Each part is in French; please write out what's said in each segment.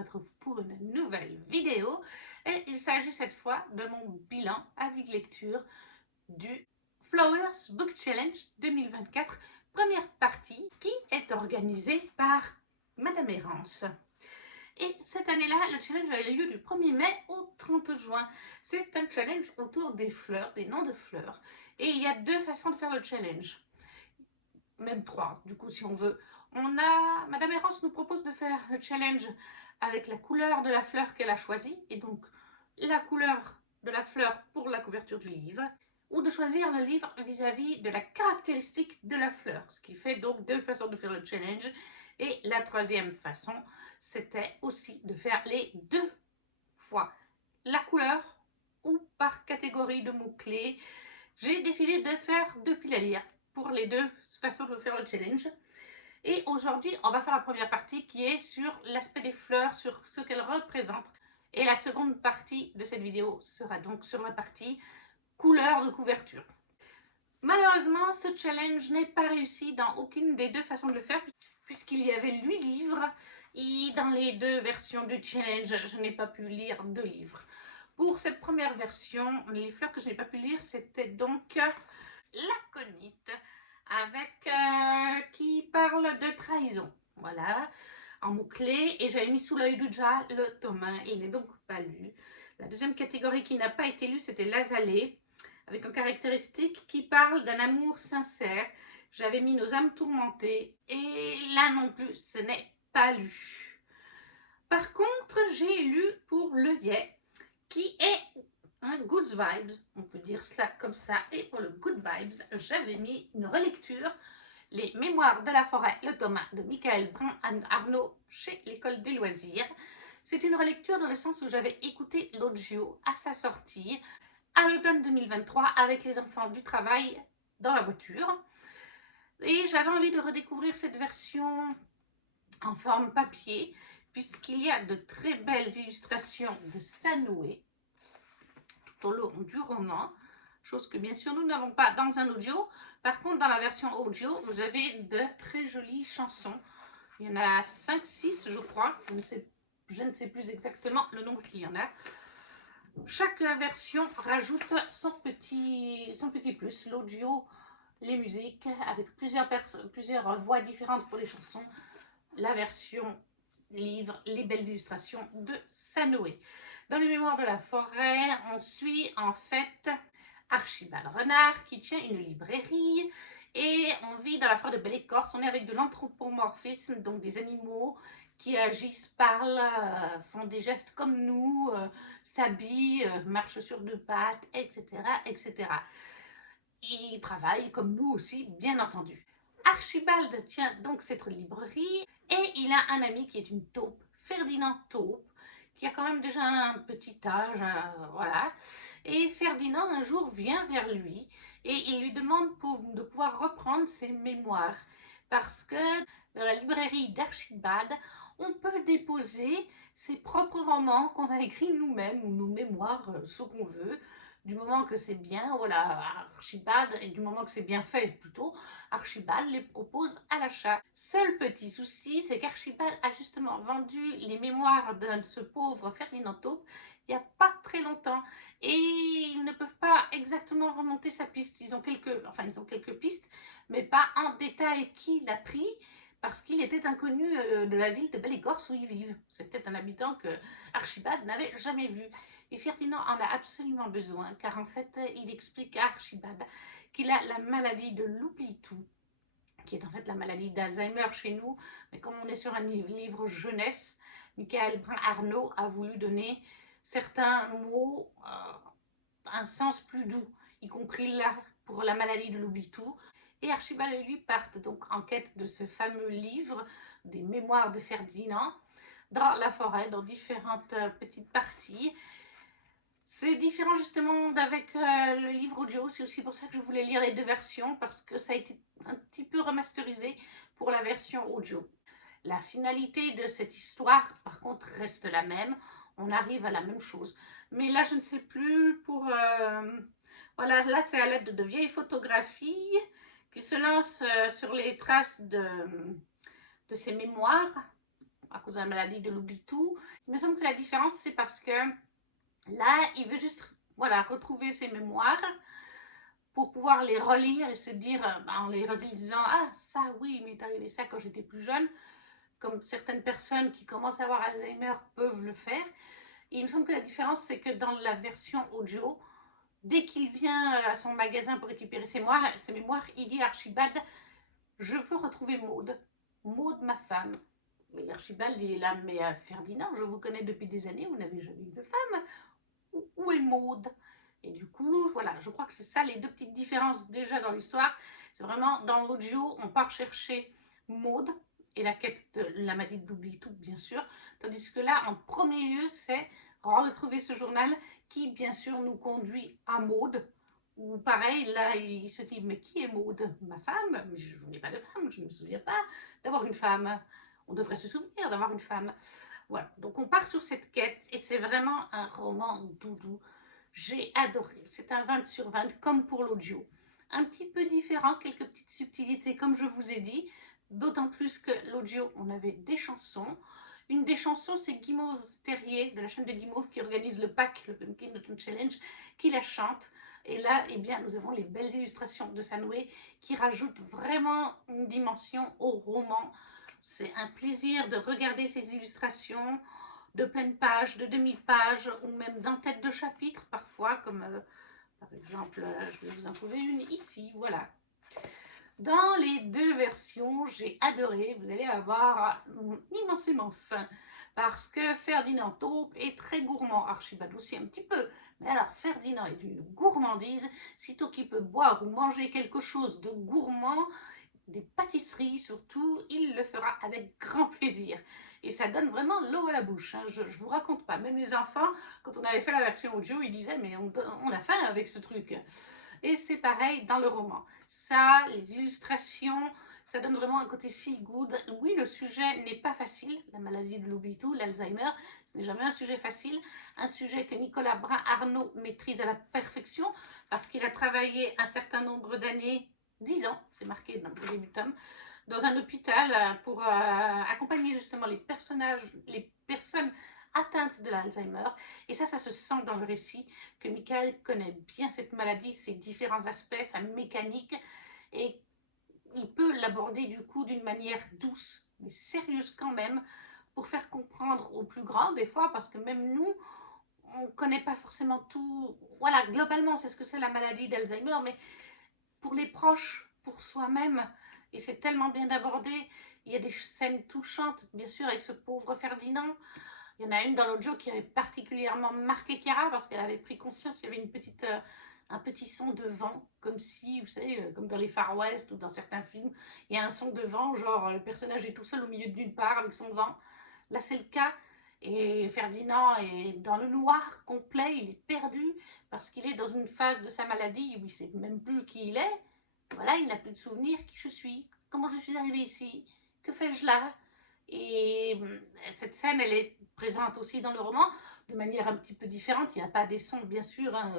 retrouve pour une nouvelle vidéo et il s'agit cette fois de mon bilan avec lecture du Flowers Book Challenge 2024, première partie qui est organisée par Madame Errance. Et cette année-là, le challenge a eu lieu du 1er mai au 30 juin. C'est un challenge autour des fleurs, des noms de fleurs. Et il y a deux façons de faire le challenge. Même trois, du coup, si on veut. Madame Errance nous propose de faire le challenge avec la couleur de la fleur qu'elle a choisie, et donc la couleur de la fleur pour la couverture du livre, ou de choisir le livre vis-à-vis de la caractéristique de la fleur, ce qui fait donc deux façons de faire le challenge. Et la troisième façon, c'était aussi de faire les deux fois la couleur ou par catégorie de mots-clés. J'ai décidé de faire depuis la lire pour les deux façons de faire le challenge. Et aujourd'hui, on va faire la première partie qui est sur l'aspect des fleurs, sur ce qu'elles représentent. Et la seconde partie de cette vidéo sera donc sur la partie couleur de couverture. Malheureusement, ce challenge n'est pas réussi dans aucune des deux façons de le faire, puisqu'il y avait 8 livres, et dans les deux versions du challenge, je n'ai pas pu lire 2 livres. Pour cette première version, les fleurs que je n'ai pas pu lire, c'était donc l'aconite, qui parle de trahison. Voilà, en mots-clés, et j'avais mis sous l'œil du Dja le tome 1, et il n'est donc pas lu. La deuxième catégorie qui n'a pas été lue, c'était l'azalée, avec une caractéristique qui parle d'un amour sincère. J'avais mis nos âmes tourmentées, et là non plus, ce n'est pas lu. Par contre, j'ai lu pour l'œillet, qui est un Good Vibes, on peut dire cela comme ça, et pour le Good Vibes, j'avais mis une relecture, Les Mémoires de la forêt, le tome 1 de Michael Brun-Arnaud chez l'École des loisirs. C'est une relecture dans le sens où j'avais écouté l'audio à sa sortie, à l'automne 2023, avec les enfants du travail dans la voiture. Et j'avais envie de redécouvrir cette version en forme papier, puisqu'il y a de très belles illustrations de Sanoé tout au long du roman, chose que bien sûr nous n'avons pas dans un audio. Par contre, dans la version audio, vous avez de très jolies chansons. Il y en a 5-6, je crois. Je ne sais plus exactement le nombre qu'il y en a. Chaque version rajoute son petit plus, l'audio, les musiques, avec plusieurs voix différentes pour les chansons, la version livre, les belles illustrations de Sanoé. Dans les Mémoires de la forêt, on suit en fait Archibald Renard qui tient une librairie, et on vit dans la forêt de Belle-Écorce. On est avec de l'anthropomorphisme, donc des animaux qui agissent, parlent, font des gestes comme nous, s'habillent, marchent sur deux pattes, etc., etc. Ils travaillent comme nous aussi, bien entendu. Archibald tient donc cette librairie, et il a un ami qui est une taupe, Ferdinand Taupe, qui a quand même déjà un petit âge, voilà. Et Ferdinand un jour vient vers lui et il lui demande de pouvoir reprendre ses mémoires, parce que dans la librairie d'Archibald, on peut déposer ses propres romans qu'on a écrits nous-mêmes, ou nos mémoires, ce qu'on veut, du moment que c'est bien, voilà, Archibald, et du moment que c'est bien fait plutôt, Archibald les propose à l'achat. Seul petit souci, c'est qu'Archibald a justement vendu les mémoires de ce pauvre Ferdinand Taupe il n'y a pas très longtemps, et ils ne peuvent pas exactement remonter sa piste. Ils ont quelques pistes, mais pas en détail qui l'a pris, parce qu'il était inconnu de la ville de Belle-Écorce où ils vivent. C'était un habitant que Archibald n'avait jamais vu. Et Ferdinand en a absolument besoin, car en fait, il explique à Archibald qu'il a la maladie de l'oubli-tout, qui est en fait la maladie d'Alzheimer chez nous, mais comme on est sur un livre jeunesse, Michael Brun-Arnaud a voulu donner certains mots un sens plus doux, y compris là pour la maladie de l'oubli-tout. Et Archibald et lui partent donc en quête de ce fameux livre des Mémoires de Ferdinand dans la forêt, dans différentes petites parties. C'est différent justement d'avec le livre audio, c'est aussi pour ça que je voulais lire les deux versions, parce que ça a été un petit peu remasterisé pour la version audio. La finalité de cette histoire, par contre, reste la même. On arrive à la même chose. Mais là, je ne sais plus pour... voilà, là, c'est à l'aide de vieilles photographies qu'il se lance sur les traces de ses mémoires. à cause de la maladie de l'oubli-tout. Il me semble que la différence, c'est parce que là, il veut juste, voilà, retrouver ses mémoires pour pouvoir les relire et se dire, en les relisant, ah, ça, oui, il m'est arrivé ça quand j'étais plus jeune, comme certaines personnes qui commencent à avoir Alzheimer peuvent le faire. Et il me semble que la différence, c'est que dans la version audio, dès qu'il vient à son magasin pour récupérer ses mémoires, il dit à Archibald, je veux retrouver Maude, Maude ma femme. Mais Archibald, il est là, mais Ferdinand, je vous connais depuis des années, vous n'avez jamais eu de femme. Où est Maude? Et du coup, voilà, je crois que c'est ça les deux petites différences déjà dans l'histoire. C'est vraiment dans l'audio, on part chercher Maude et la quête de la maladie de l'oubli-tout, bien sûr. Tandis que là, en premier lieu, c'est retrouver ce journal qui, bien sûr, nous conduit à Maude. Ou pareil, là, il se dit, mais qui est Maude? Ma femme? Mais je n'ai pas de femme, je ne me souviens pas d'avoir une femme. On devrait se souvenir d'avoir une femme. Voilà, donc on part sur cette quête et c'est vraiment un roman doudou. J'ai adoré, c'est un 20 sur 20 comme pour l'audio. Un petit peu différent, quelques petites subtilités comme je vous ai dit, d'autant plus que l'audio, on avait des chansons. Une des chansons, c'est Guimauve Terrier, de la chaîne de Guimauve, qui organise le PAC, le Pumpkin Autumn Challenge, qui la chante. Et là, eh bien, nous avons les belles illustrations de Sanoué qui rajoutent vraiment une dimension au roman. C'est un plaisir de regarder ces illustrations de pleine page, de demi-page ou même d'en-tête de chapitre parfois, comme par exemple, je vais vous en trouver une ici, voilà. Dans les deux versions, j'ai adoré, vous allez avoir immensément faim, parce que Ferdinand Taupe est très gourmand, Archibald aussi un petit peu, mais alors Ferdinand est d'une gourmandise, sitôt qu'il peut boire ou manger quelque chose de gourmand, des pâtisseries surtout, il le fera avec grand plaisir. Et ça donne vraiment l'eau à la bouche, hein. Je vous raconte pas. Même les enfants, quand on avait fait la version audio, ils disaient mais on a faim avec ce truc. Et c'est pareil dans le roman. Ça, les illustrations, ça donne vraiment un côté feel good. Oui, le sujet n'est pas facile, la maladie de l'oubli-tout, l'Alzheimer, ce n'est jamais un sujet facile. Un sujet que Nicolas Brun-Arnaud maîtrise à la perfection parce qu'il a travaillé un certain nombre d'années, 10 ans, c'est marqué dans le début du tome, dans un hôpital pour accompagner justement les personnes atteintes de l'Alzheimer. Et ça se sent dans le récit que Michael connaît bien cette maladie, ses différents aspects, sa mécanique, et il peut l'aborder du coup d'une manière douce, mais sérieuse quand même, pour faire comprendre aux plus grands des fois, parce que même nous, on ne connaît pas forcément tout. Voilà, globalement, c'est ce que c'est la maladie d'Alzheimer, mais pour les proches, pour soi-même, et c'est tellement bien abordé. Il y a des scènes touchantes, bien sûr, avec ce pauvre Ferdinand. Il y en a une dans l'audio qui avait particulièrement marqué Chiara parce qu'elle avait pris conscience qu'il y avait un petit son de vent, comme si, vous savez, comme dans les Far West ou dans certains films, il y a un son de vent, genre le personnage est tout seul au milieu de nulle part avec son vent. Là, c'est le cas. Et Ferdinand est dans le noir complet, il est perdu parce qu'il est dans une phase de sa maladie où il ne sait même plus qui il est. Voilà, il n'a plus de souvenir, qui je suis, comment je suis arrivée ici, que fais-je là? Et cette scène, elle est présente aussi dans le roman, de manière un petit peu différente. Il n'y a pas des sons, bien sûr, hein,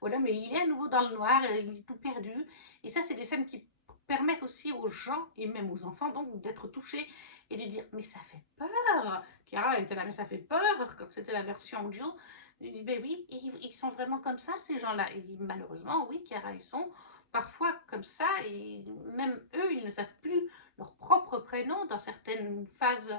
voilà, mais il est à nouveau dans le noir, il est tout perdu. Et ça, c'est des scènes qui permettent aussi aux gens, et même aux enfants, donc, d'être touchés et de dire, mais ça fait peur. Chiara était là, mais ça fait peur, comme c'était la version audio. Il dit, ben oui, ils sont vraiment comme ça, ces gens-là. Et malheureusement, oui, Chiara, ils sont parfois comme ça, et même eux, ils ne savent plus leur propre prénom dans certaines phases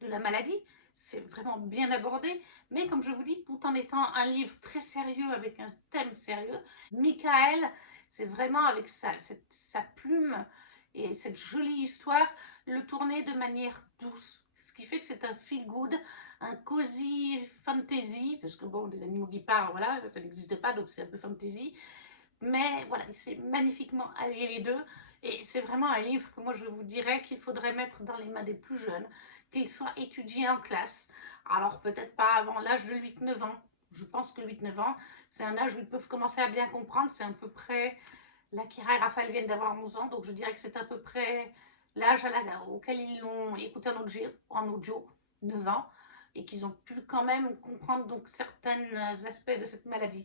de la maladie. C'est vraiment bien abordé, mais comme je vous dis, tout en étant un livre très sérieux, avec un thème sérieux, Michael, c'est vraiment avec sa plume et cette jolie histoire, le tourner de manière douce. Ce qui fait que c'est un feel good, un cozy fantasy, parce que bon, des animaux qui parlent, voilà, ça n'existe pas, donc c'est un peu fantasy. Mais voilà, il s'est magnifiquement allié les deux. Et c'est vraiment un livre que moi je vous dirais qu'il faudrait mettre dans les mains des plus jeunes, qu'ils soient étudiés en classe. Alors peut-être pas avant l'âge de 8-9 ans. Je pense que 8-9 ans, c'est un âge où ils peuvent commencer à bien comprendre. C'est à peu près, là Kira et Raphaël viennent d'avoir 11 ans, donc je dirais que c'est à peu près l'âge auquel ils l'ont écouté en audio, 9 ans, et qu'ils ont pu quand même comprendre donc certains aspects de cette maladie.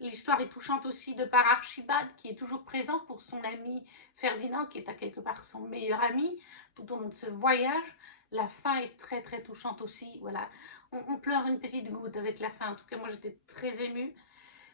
L'histoire est touchante aussi de par Archibald, qui est toujours présent pour son ami Ferdinand, qui est à quelque part son meilleur ami, tout au long de ce voyage. La fin est très très touchante aussi, voilà. On pleure une petite goutte avec la fin, en tout cas moi j'étais très émue.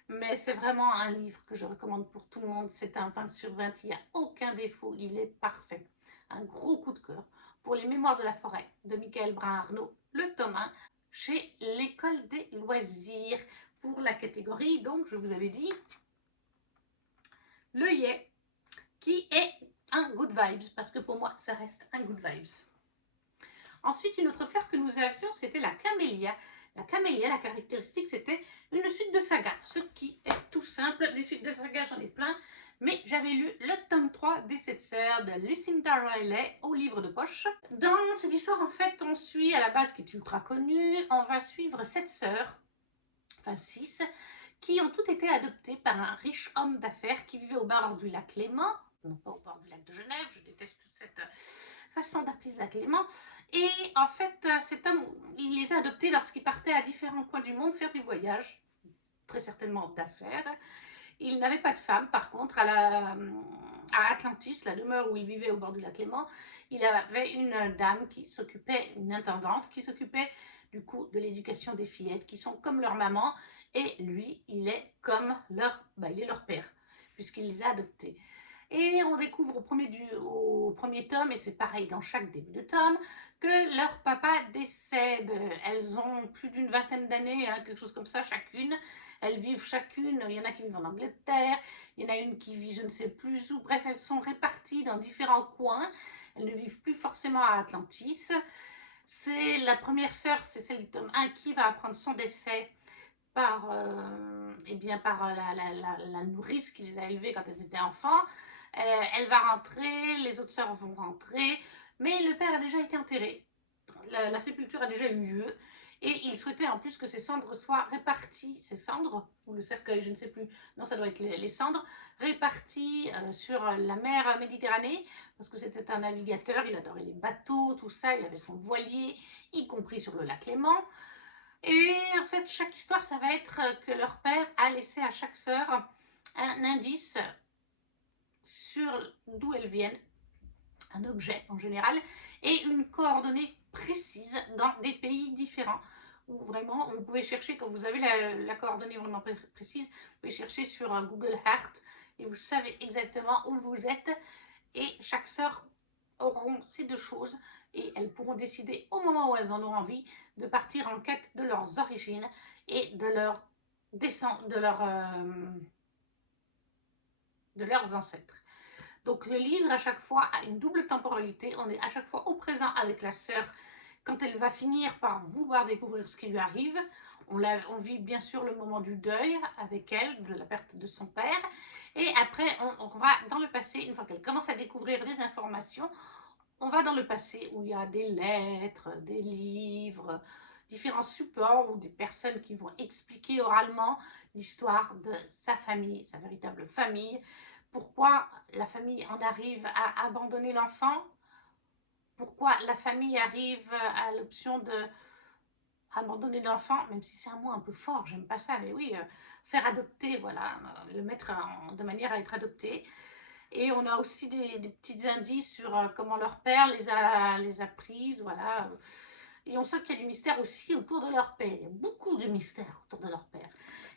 Mais c'est vraiment un livre que je recommande pour tout le monde. C'est un 20 sur 20, il n'y a aucun défaut, il est parfait. Un gros coup de cœur pour les Mémoires de la forêt de Michael Brun-Arnaud, le tome 1, chez l'École des loisirs, pour la catégorie, donc je vous avais dit, le Yay, qui est un good vibes, parce que pour moi ça reste un good vibes. Ensuite, une autre fleur que nous avions, c'était la camélia. La camélia, la caractéristique, c'était une suite de saga, ce qui est tout simple. Des suites de saga, j'en ai plein, mais j'avais lu le tome 3 des 7 sœurs de Lucinda Riley au livre de poche. Dans cette histoire, en fait, on suit, à la base, qui est ultra connue, on va suivre 7 sœurs, enfin 6, qui ont toutes été adoptées par un riche homme d'affaires qui vivait au bord du lac Léman, non pas au bord du lac de Genève, je déteste cette façon d'appeler le lac Léman. Et en fait, cet homme, il les a adoptés lorsqu'il partait à différents coins du monde faire des voyages, très certainement d'affaires. Il n'avait pas de femme, par contre, à Atlantis, la demeure où il vivait au bord du lac Léman, il avait une dame qui s'occupait, une intendante, qui s'occupait du coup de l'éducation des fillettes, qui sont comme leur maman, et lui, il est comme il est leur père, puisqu'il les a adoptées. Et on découvre au premier tome, et c'est pareil dans chaque début de tome, que leur papa décède. Elles ont plus d'une vingtaine d'années, hein, quelque chose comme ça, chacune. Elles vivent chacune, il y en a qui vivent en Angleterre, il y en a une qui vit je ne sais plus où. Bref, elles sont réparties dans différents coins. Elles ne vivent plus forcément à Atlantis. C'est la première sœur, c'est celle du tome 1, qui va apprendre son décès par, par la nourrice qui les a élevées quand elles étaient enfants. Elle va rentrer, les autres sœurs vont rentrer, mais le père a déjà été enterré. La sépulture a déjà eu lieu. Et il souhaitait en plus que ces cendres soient réparties, ces cendres, ou le cercueil, je ne sais plus, non, ça doit être les cendres, réparties sur la mer Méditerranée, parce que c'était un navigateur, il adorait les bateaux, tout ça, il avait son voilier, y compris sur le lac Léman. Et en fait, chaque histoire, ça va être que leur père a laissé à chaque sœur un indice sur d'où elles viennent, un objet en général, et une coordonnée précise dans des pays différents. Où vraiment, vous pouvez chercher, quand vous avez la coordonnée vraiment précise, vous pouvez chercher sur Google Earth et vous savez exactement où vous êtes. Et chaque sœur auront ces deux choses et elles pourront décider au moment où elles en ont envie de partir en quête de leurs origines et de leurs ancêtres. Donc le livre à chaque fois a une double temporalité, on est à chaque fois au présent avec la sœur quand elle va finir par vouloir découvrir ce qui lui arrive. On vit bien sûr le moment du deuil avec elle, de la perte de son père, et après on va dans le passé, une fois qu'elle commence à découvrir des informations, on va dans le passé où il y a des lettres, des livres, différents supports ou des personnes qui vont expliquer oralement l'histoire de sa famille, sa véritable famille, pourquoi la famille en arrive à abandonner l'enfant, pourquoi la famille arrive à l'option de abandonner l'enfant, même si c'est un mot un peu fort, j'aime pas ça, mais oui, faire adopter, voilà, le mettre de manière à être adopté. Et on a aussi des petits indices sur comment leur père les a prises, voilà. Et on sent qu'il y a du mystère aussi autour de leur père. Il y a beaucoup de mystère autour de leur père.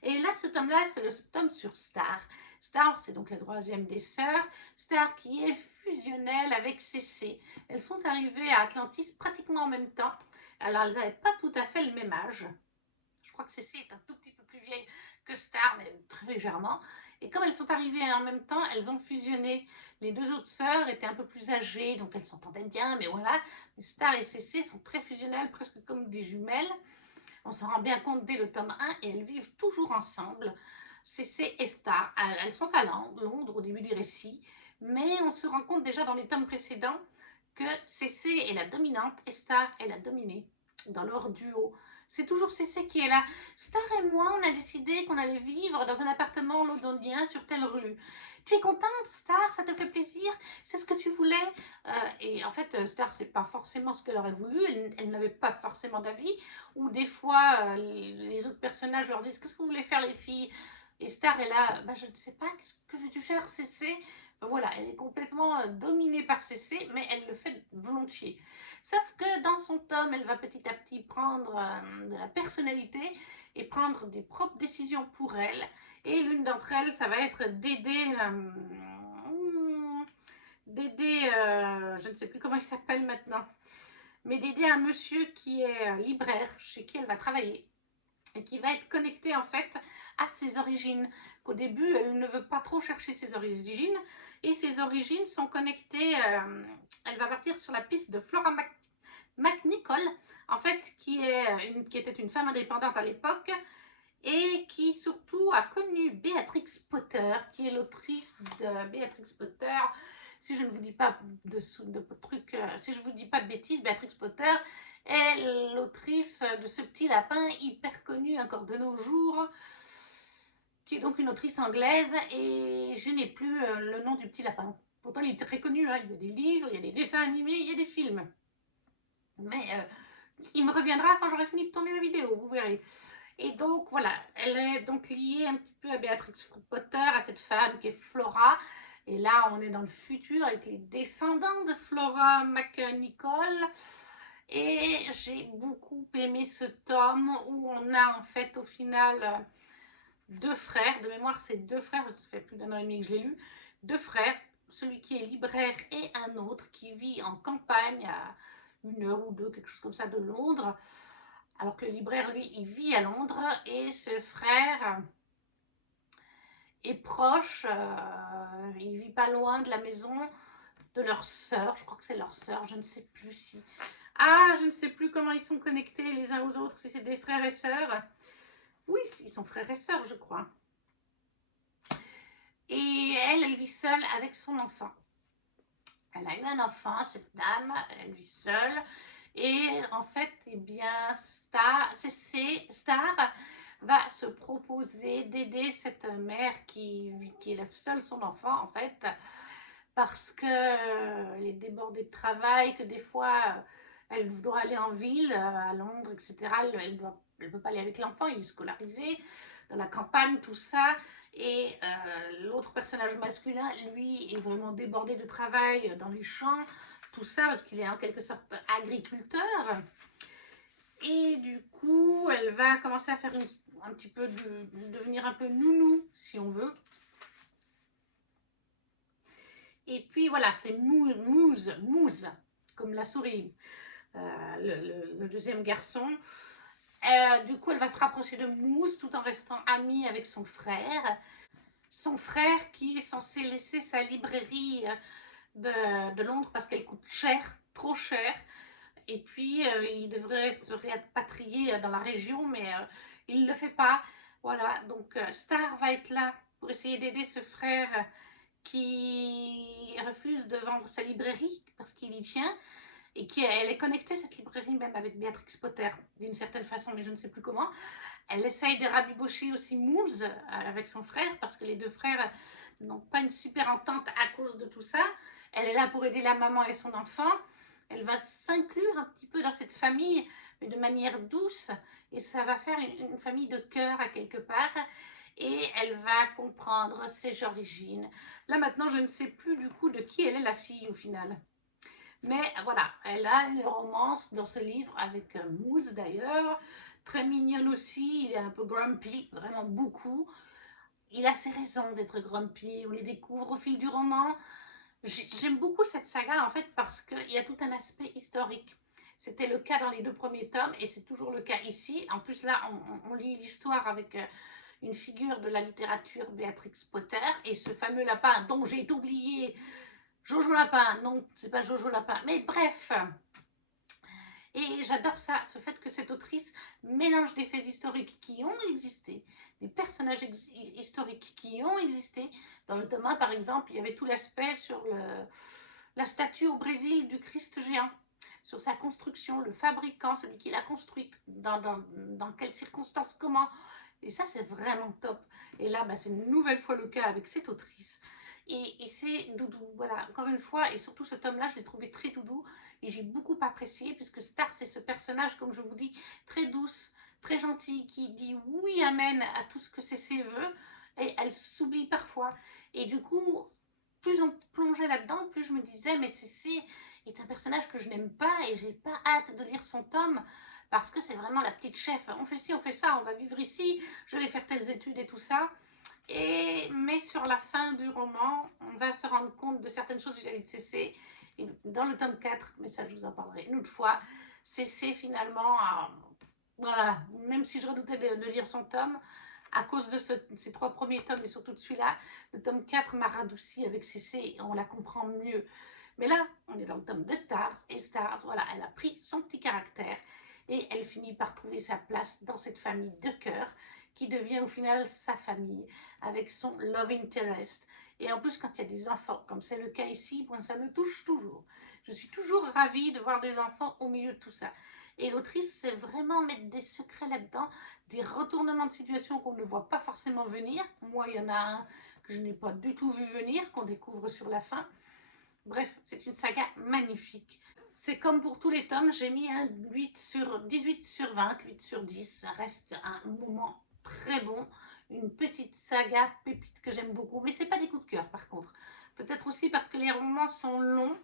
Et là, ce tome-là, c'est le tome sur Star. Star, c'est donc la troisième des sœurs. Star qui est fusionnelle avec Cécé. Elles sont arrivées à Atlantis pratiquement en même temps. Alors, elles n'avaient pas tout à fait le même âge. Je crois que Cécé est un tout petit peu plus vieille que Star, mais très légèrement. Et comme elles sont arrivées en même temps, elles ont fusionné. Les deux autres sœurs étaient un peu plus âgées, donc elles s'entendaient bien, mais voilà. Mais Star et Cécé sont très fusionnelles, presque comme des jumelles. On s'en rend bien compte dès le tome 1 et elles vivent toujours ensemble. Cécé et Star, elles sont à Londres au début du récit, mais on se rend compte déjà dans les tomes précédents que Cécé est la dominante et Star est la dominée dans leur duo. C'est toujours Cécé qui est là. Star et moi, on a décidé qu'on allait vivre dans un appartement londonien sur telle rue. Tu es contente, Star? Ça te fait plaisir? C'est ce que tu voulais? Et en fait, Star, c'est pas forcément ce qu'elle aurait voulu. Elle n'avait pas forcément d'avis. Ou des fois, les autres personnages leur disent: qu'est-ce que vous voulez faire, les filles? Et Star est là, bah, je ne sais pas, que veux-tu faire, Cécé? Voilà, elle est complètement dominée par Cécé, mais elle le fait volontiers. Sauf que dans son tome, elle va petit à petit prendre de la personnalité et prendre des propres décisions pour elle. Et l'une d'entre elles, ça va être d'aider, je ne sais plus comment il s'appelle maintenant, mais d'aider un monsieur qui est libraire, chez qui elle va travailler, et qui va être connecté en fait à ses origines. Qu'au début, elle ne veut pas trop chercher ses origines, et ses origines sont connectées, elle va partir sur la piste de Flora McNichol, en fait, qui était une femme indépendante à l'époque, et qui surtout a connu Béatrix Potter, qui est l'autrice de Béatrix Potter. Si je ne vous dis pas de trucs, si je vous dis pas de bêtises, Béatrix Potter est l'autrice de ce petit lapin hyper connu encore de nos jours, qui est donc une autrice anglaise, et je n'ai plus le nom du petit lapin. Pourtant, il est très connu, hein. Il y a des livres, il y a des dessins animés, il y a des films. Mais il me reviendra quand j'aurai fini de tourner la vidéo, vous verrez. Et donc, voilà, elle est donc liée un petit peu à Béatrix Potter, à cette femme qui est Flora. Et là, on est dans le futur avec les descendants de Flora McNichol. Et j'ai beaucoup aimé ce tome où on a en fait au final deux frères. De mémoire, c'est deux frères, ça fait plus d'1 an et demi que je l'ai lu. Deux frères, celui qui est libraire et un autre qui vit en campagne à 1 heure ou 2, quelque chose comme ça, de Londres. Alors que le libraire, lui, il vit à Londres, et ce frère est proche, il vit pas loin de la maison de leur sœur, je crois que c'est leur sœur, je ne sais plus si... Ah, je ne sais plus comment ils sont connectés les uns aux autres, si c'est des frères et sœurs. Oui, ils sont frères et sœurs, je crois. Et elle vit seule avec son enfant. Elle a eu un enfant, cette dame, elle vit seule. Et en fait, eh bien, Star va se proposer d'aider cette mère qui élève seule son enfant, en fait, parce qu'elle est débordée de travail, que des fois, elle doit aller en ville, à Londres, etc. Elle ne peut pas aller avec l'enfant, il est scolarisé, dans la campagne, tout ça. Et l'autre personnage masculin, lui, est vraiment débordé de travail dans les champs, tout ça, parce qu'il est en quelque sorte agriculteur. Et du coup, elle va commencer à faire un petit peu devenir un peu nounou, si on veut. Et puis voilà, c'est Mousse, comme la souris, le deuxième garçon. Du coup, elle va se rapprocher de Mousse tout en restant amie avec son frère. Son frère qui est censé laisser sa librairie de Londres parce qu'elle coûte cher, trop cher. Et puis, il devrait se répatrier dans la région, mais il ne le fait pas. Voilà, donc Star va être là pour essayer d'aider ce frère qui refuse de vendre sa librairie parce qu'il y tient, et elle est connectée, cette librairie, même avec Béatrix Potter, d'une certaine façon, mais je ne sais plus comment. Elle essaye de rabibocher aussi Moose avec son frère, parce que les deux frères n'ont pas une super entente à cause de tout ça. Elle est là pour aider la maman et son enfant. Elle va s'inclure un petit peu dans cette famille, mais de manière douce, et ça va faire une famille de cœur à quelque part, et elle va comprendre ses origines. Là maintenant, je ne sais plus du coup de qui elle est la fille au final. Mais voilà, elle a une romance dans ce livre avec Moose d'ailleurs, très mignonne aussi, il est un peu grumpy, vraiment beaucoup. Il a ses raisons d'être grumpy, on les découvre au fil du roman. J'aime beaucoup cette saga en fait parce qu'il y a tout un aspect historique. C'était le cas dans les 2 premiers tomes et c'est toujours le cas ici. En plus là, on lit l'histoire avec une figure de la littérature, Béatrix Potter, et ce fameux lapin dont j'ai oublié, Jojo Lapin, non, c'est pas Jojo Lapin, mais bref. Et j'adore ça, ce fait que cette autrice mélange des faits historiques qui ont existé, des personnages historiques qui ont existé. Dans le tome 1, par exemple, il y avait tout l'aspect sur la statue au Brésil du Christ géant, sur sa construction, le fabricant, celui qui l'a construite, dans quelles circonstances, comment. Et ça, c'est vraiment top. Et là, bah, c'est une nouvelle fois le cas avec cette autrice. Et c'est doudou, voilà, encore une fois, et surtout ce tome-là, je l'ai trouvé très doudou, et j'ai beaucoup apprécié, puisque Star, c'est ce personnage, comme je vous dis, très douce, très gentille, qui dit oui, amen à tout ce que Cécé veut. et elle s'oublie parfois. Et du coup, plus on plongeait là-dedans, plus je me disais, mais Cécé est un personnage que je n'aime pas et j'ai pas hâte de lire son tome parce que c'est vraiment la petite chef. On fait ci, on fait ça, on va vivre ici, je vais faire telles études et tout ça. Mais sur la fin du roman, on va se rendre compte de certaines choses vis-à-vis de Cécé. Et dans le tome 4, mais ça je vous en parlerai une autre fois, Cécé finalement, voilà, même si je redoutais de lire son tome, à cause de ces 3 premiers tomes et surtout de celui-là, le tome 4 m'a radouci avec Cécé et on la comprend mieux. Mais là, on est dans le tome de Stars, et Stars, voilà, elle a pris son petit caractère et elle finit par trouver sa place dans cette famille de cœur qui devient au final sa famille avec son love interest. Et en plus, quand il y a des enfants, comme c'est le cas ici, moi, ça me touche toujours. Je suis toujours ravie de voir des enfants au milieu de tout ça. Et l'autrice sait vraiment mettre des secrets là-dedans, des retournements de situation qu'on ne voit pas forcément venir. Moi, il y en a un que je n'ai pas du tout vu venir, qu'on découvre sur la fin. Bref, c'est une saga magnifique. C'est comme pour tous les tomes, j'ai mis un 18 sur 20, 8 sur 10. Ça reste un moment très bon. Une petite saga pépite que j'aime beaucoup. Mais ce n'est pas des coups de cœur par contre. Peut-être aussi parce que les romans sont longs.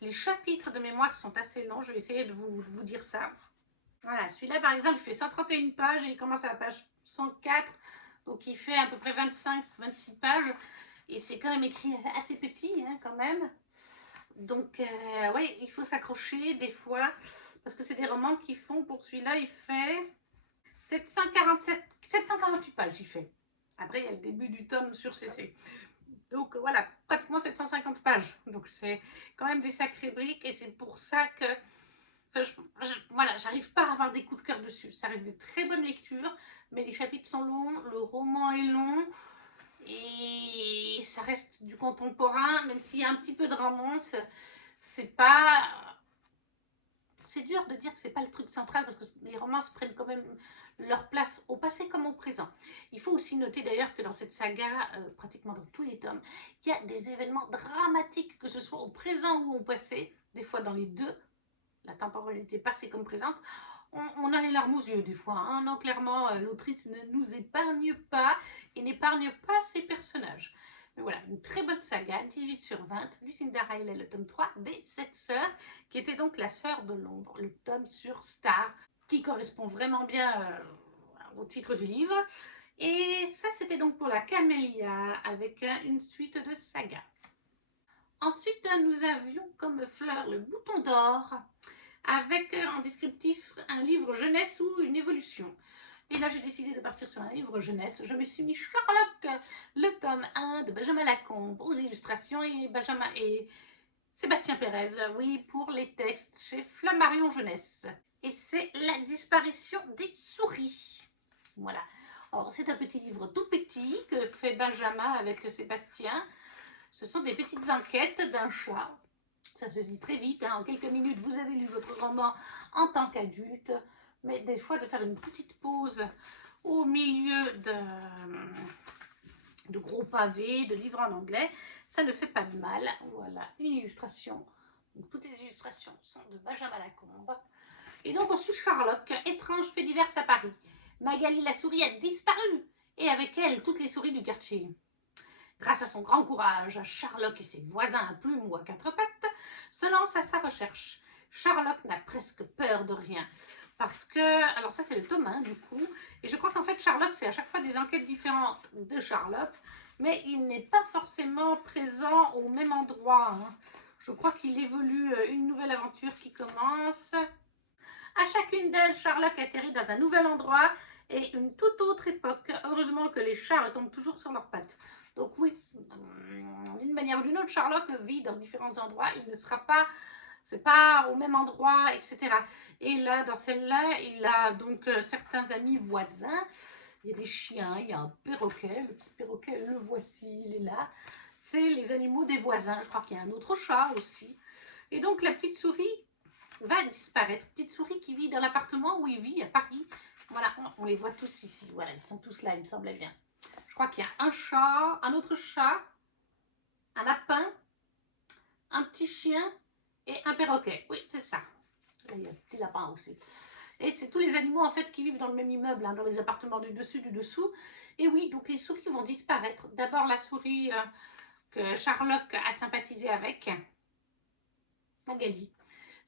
Les chapitres de mémoire sont assez longs. Je vais essayer de vous dire ça. Voilà, celui-là par exemple, il fait 131 pages et il commence à la page 104. Donc il fait à peu près 25-26 pages. Et c'est quand même écrit assez petit hein, quand même. Donc, oui, il faut s'accrocher des fois, parce que c'est des romans qui font, pour celui-là, il fait 748 pages, il fait. Après, il y a le début du tome sur CC. Donc, voilà, pratiquement 750 pages. Donc, c'est quand même des sacrées briques, et c'est pour ça que, enfin, voilà, j'arrive pas à avoir des coups de cœur dessus. Ça reste des très bonnes lectures, mais les chapitres sont longs, le roman est long, et ça reste du contemporain, même s'il y a un petit peu de romance. C'est pas... C'est dur de dire que c'est pas le truc central parce que les romances prennent quand même leur place au passé comme au présent. Il faut aussi noter d'ailleurs que dans cette saga, pratiquement dans tous les tomes, il y a des événements dramatiques, que ce soit au présent ou au passé, des fois dans les deux, la temporalité passée comme présente. On a les larmes aux yeux des fois. Hein. Non, clairement, l'autrice ne nous épargne pas et n'épargne pas ses personnages. Mais voilà, une très bonne saga, 18 sur 20, Lucinda Riley, le tome 3 des 7 sœurs, qui était donc la sœur de l'ombre, le tome sur Star, qui correspond vraiment bien au titre du livre. Et ça, c'était donc pour la Camélia, avec une suite de sagas. Ensuite, nous avions comme fleur le bouton d'or, avec en descriptif un livre jeunesse ou une évolution. Et là, j'ai décidé de partir sur un livre jeunesse. Je me suis mis Sherlock, le tome 1 de Benjamin Lacombe aux illustrations et Sébastien Pérez, oui, pour les textes chez Flammarion Jeunesse. Et c'est la disparition des souris. Voilà. Alors, c'est un petit livre tout petit que fait Benjamin avec Sébastien. Ce sont des petites enquêtes d'un chat. Ça se dit très vite, hein. En quelques minutes, vous avez lu votre roman en tant qu'adulte. Mais des fois, de faire une petite pause au milieu de gros pavés, de livres en anglais, ça ne fait pas de mal. Voilà, une illustration. Donc, toutes les illustrations sont de Benjamin Lacombe. Et donc, ensuite, Sherlock, étrange fait divers à Paris. Magali la souris a disparu, et avec elle, toutes les souris du quartier. Grâce à son grand courage, Sherlock et ses voisins à plumes ou à quatre pattes se lancent à sa recherche. Sherlock n'a presque peur de rien. Parce que, alors ça c'est le tome 1 du coup, et je crois qu'en fait Sherlock c'est à chaque fois des enquêtes différentes de Sherlock, mais il n'est pas forcément présent au même endroit. Hein. Je crois qu'il évolue une nouvelle aventure qui commence. À chacune d'elles, Sherlock atterrit dans un nouvel endroit et une toute autre époque. Heureusement que les chats retombent toujours sur leurs pattes. Donc oui, d'une manière ou d'une autre, Sherlock vit dans différents endroits. Il ne sera pas, c'est pas au même endroit, etc. Et là, dans celle-là, il a donc certains amis voisins. Il y a des chiens, il y a un perroquet. Le petit perroquet, le voici, il est là. C'est les animaux des voisins. Je crois qu'il y a un autre chat aussi. Et donc la petite souris va disparaître. Petite souris qui vit dans l'appartement où il vit à Paris. Voilà, on les voit tous ici. Voilà, ils sont tous là, il me semblait bien. Je crois qu'il y a un chat, un autre chat, un lapin, un petit chien et un perroquet. Oui, c'est ça. Là, il y a un petit lapin aussi. Et c'est tous les animaux en fait qui vivent dans le même immeuble, hein, dans les appartements du dessus, du dessous. Et oui, donc les souris vont disparaître. D'abord la souris que Sherlock a sympathisé avec, Magali.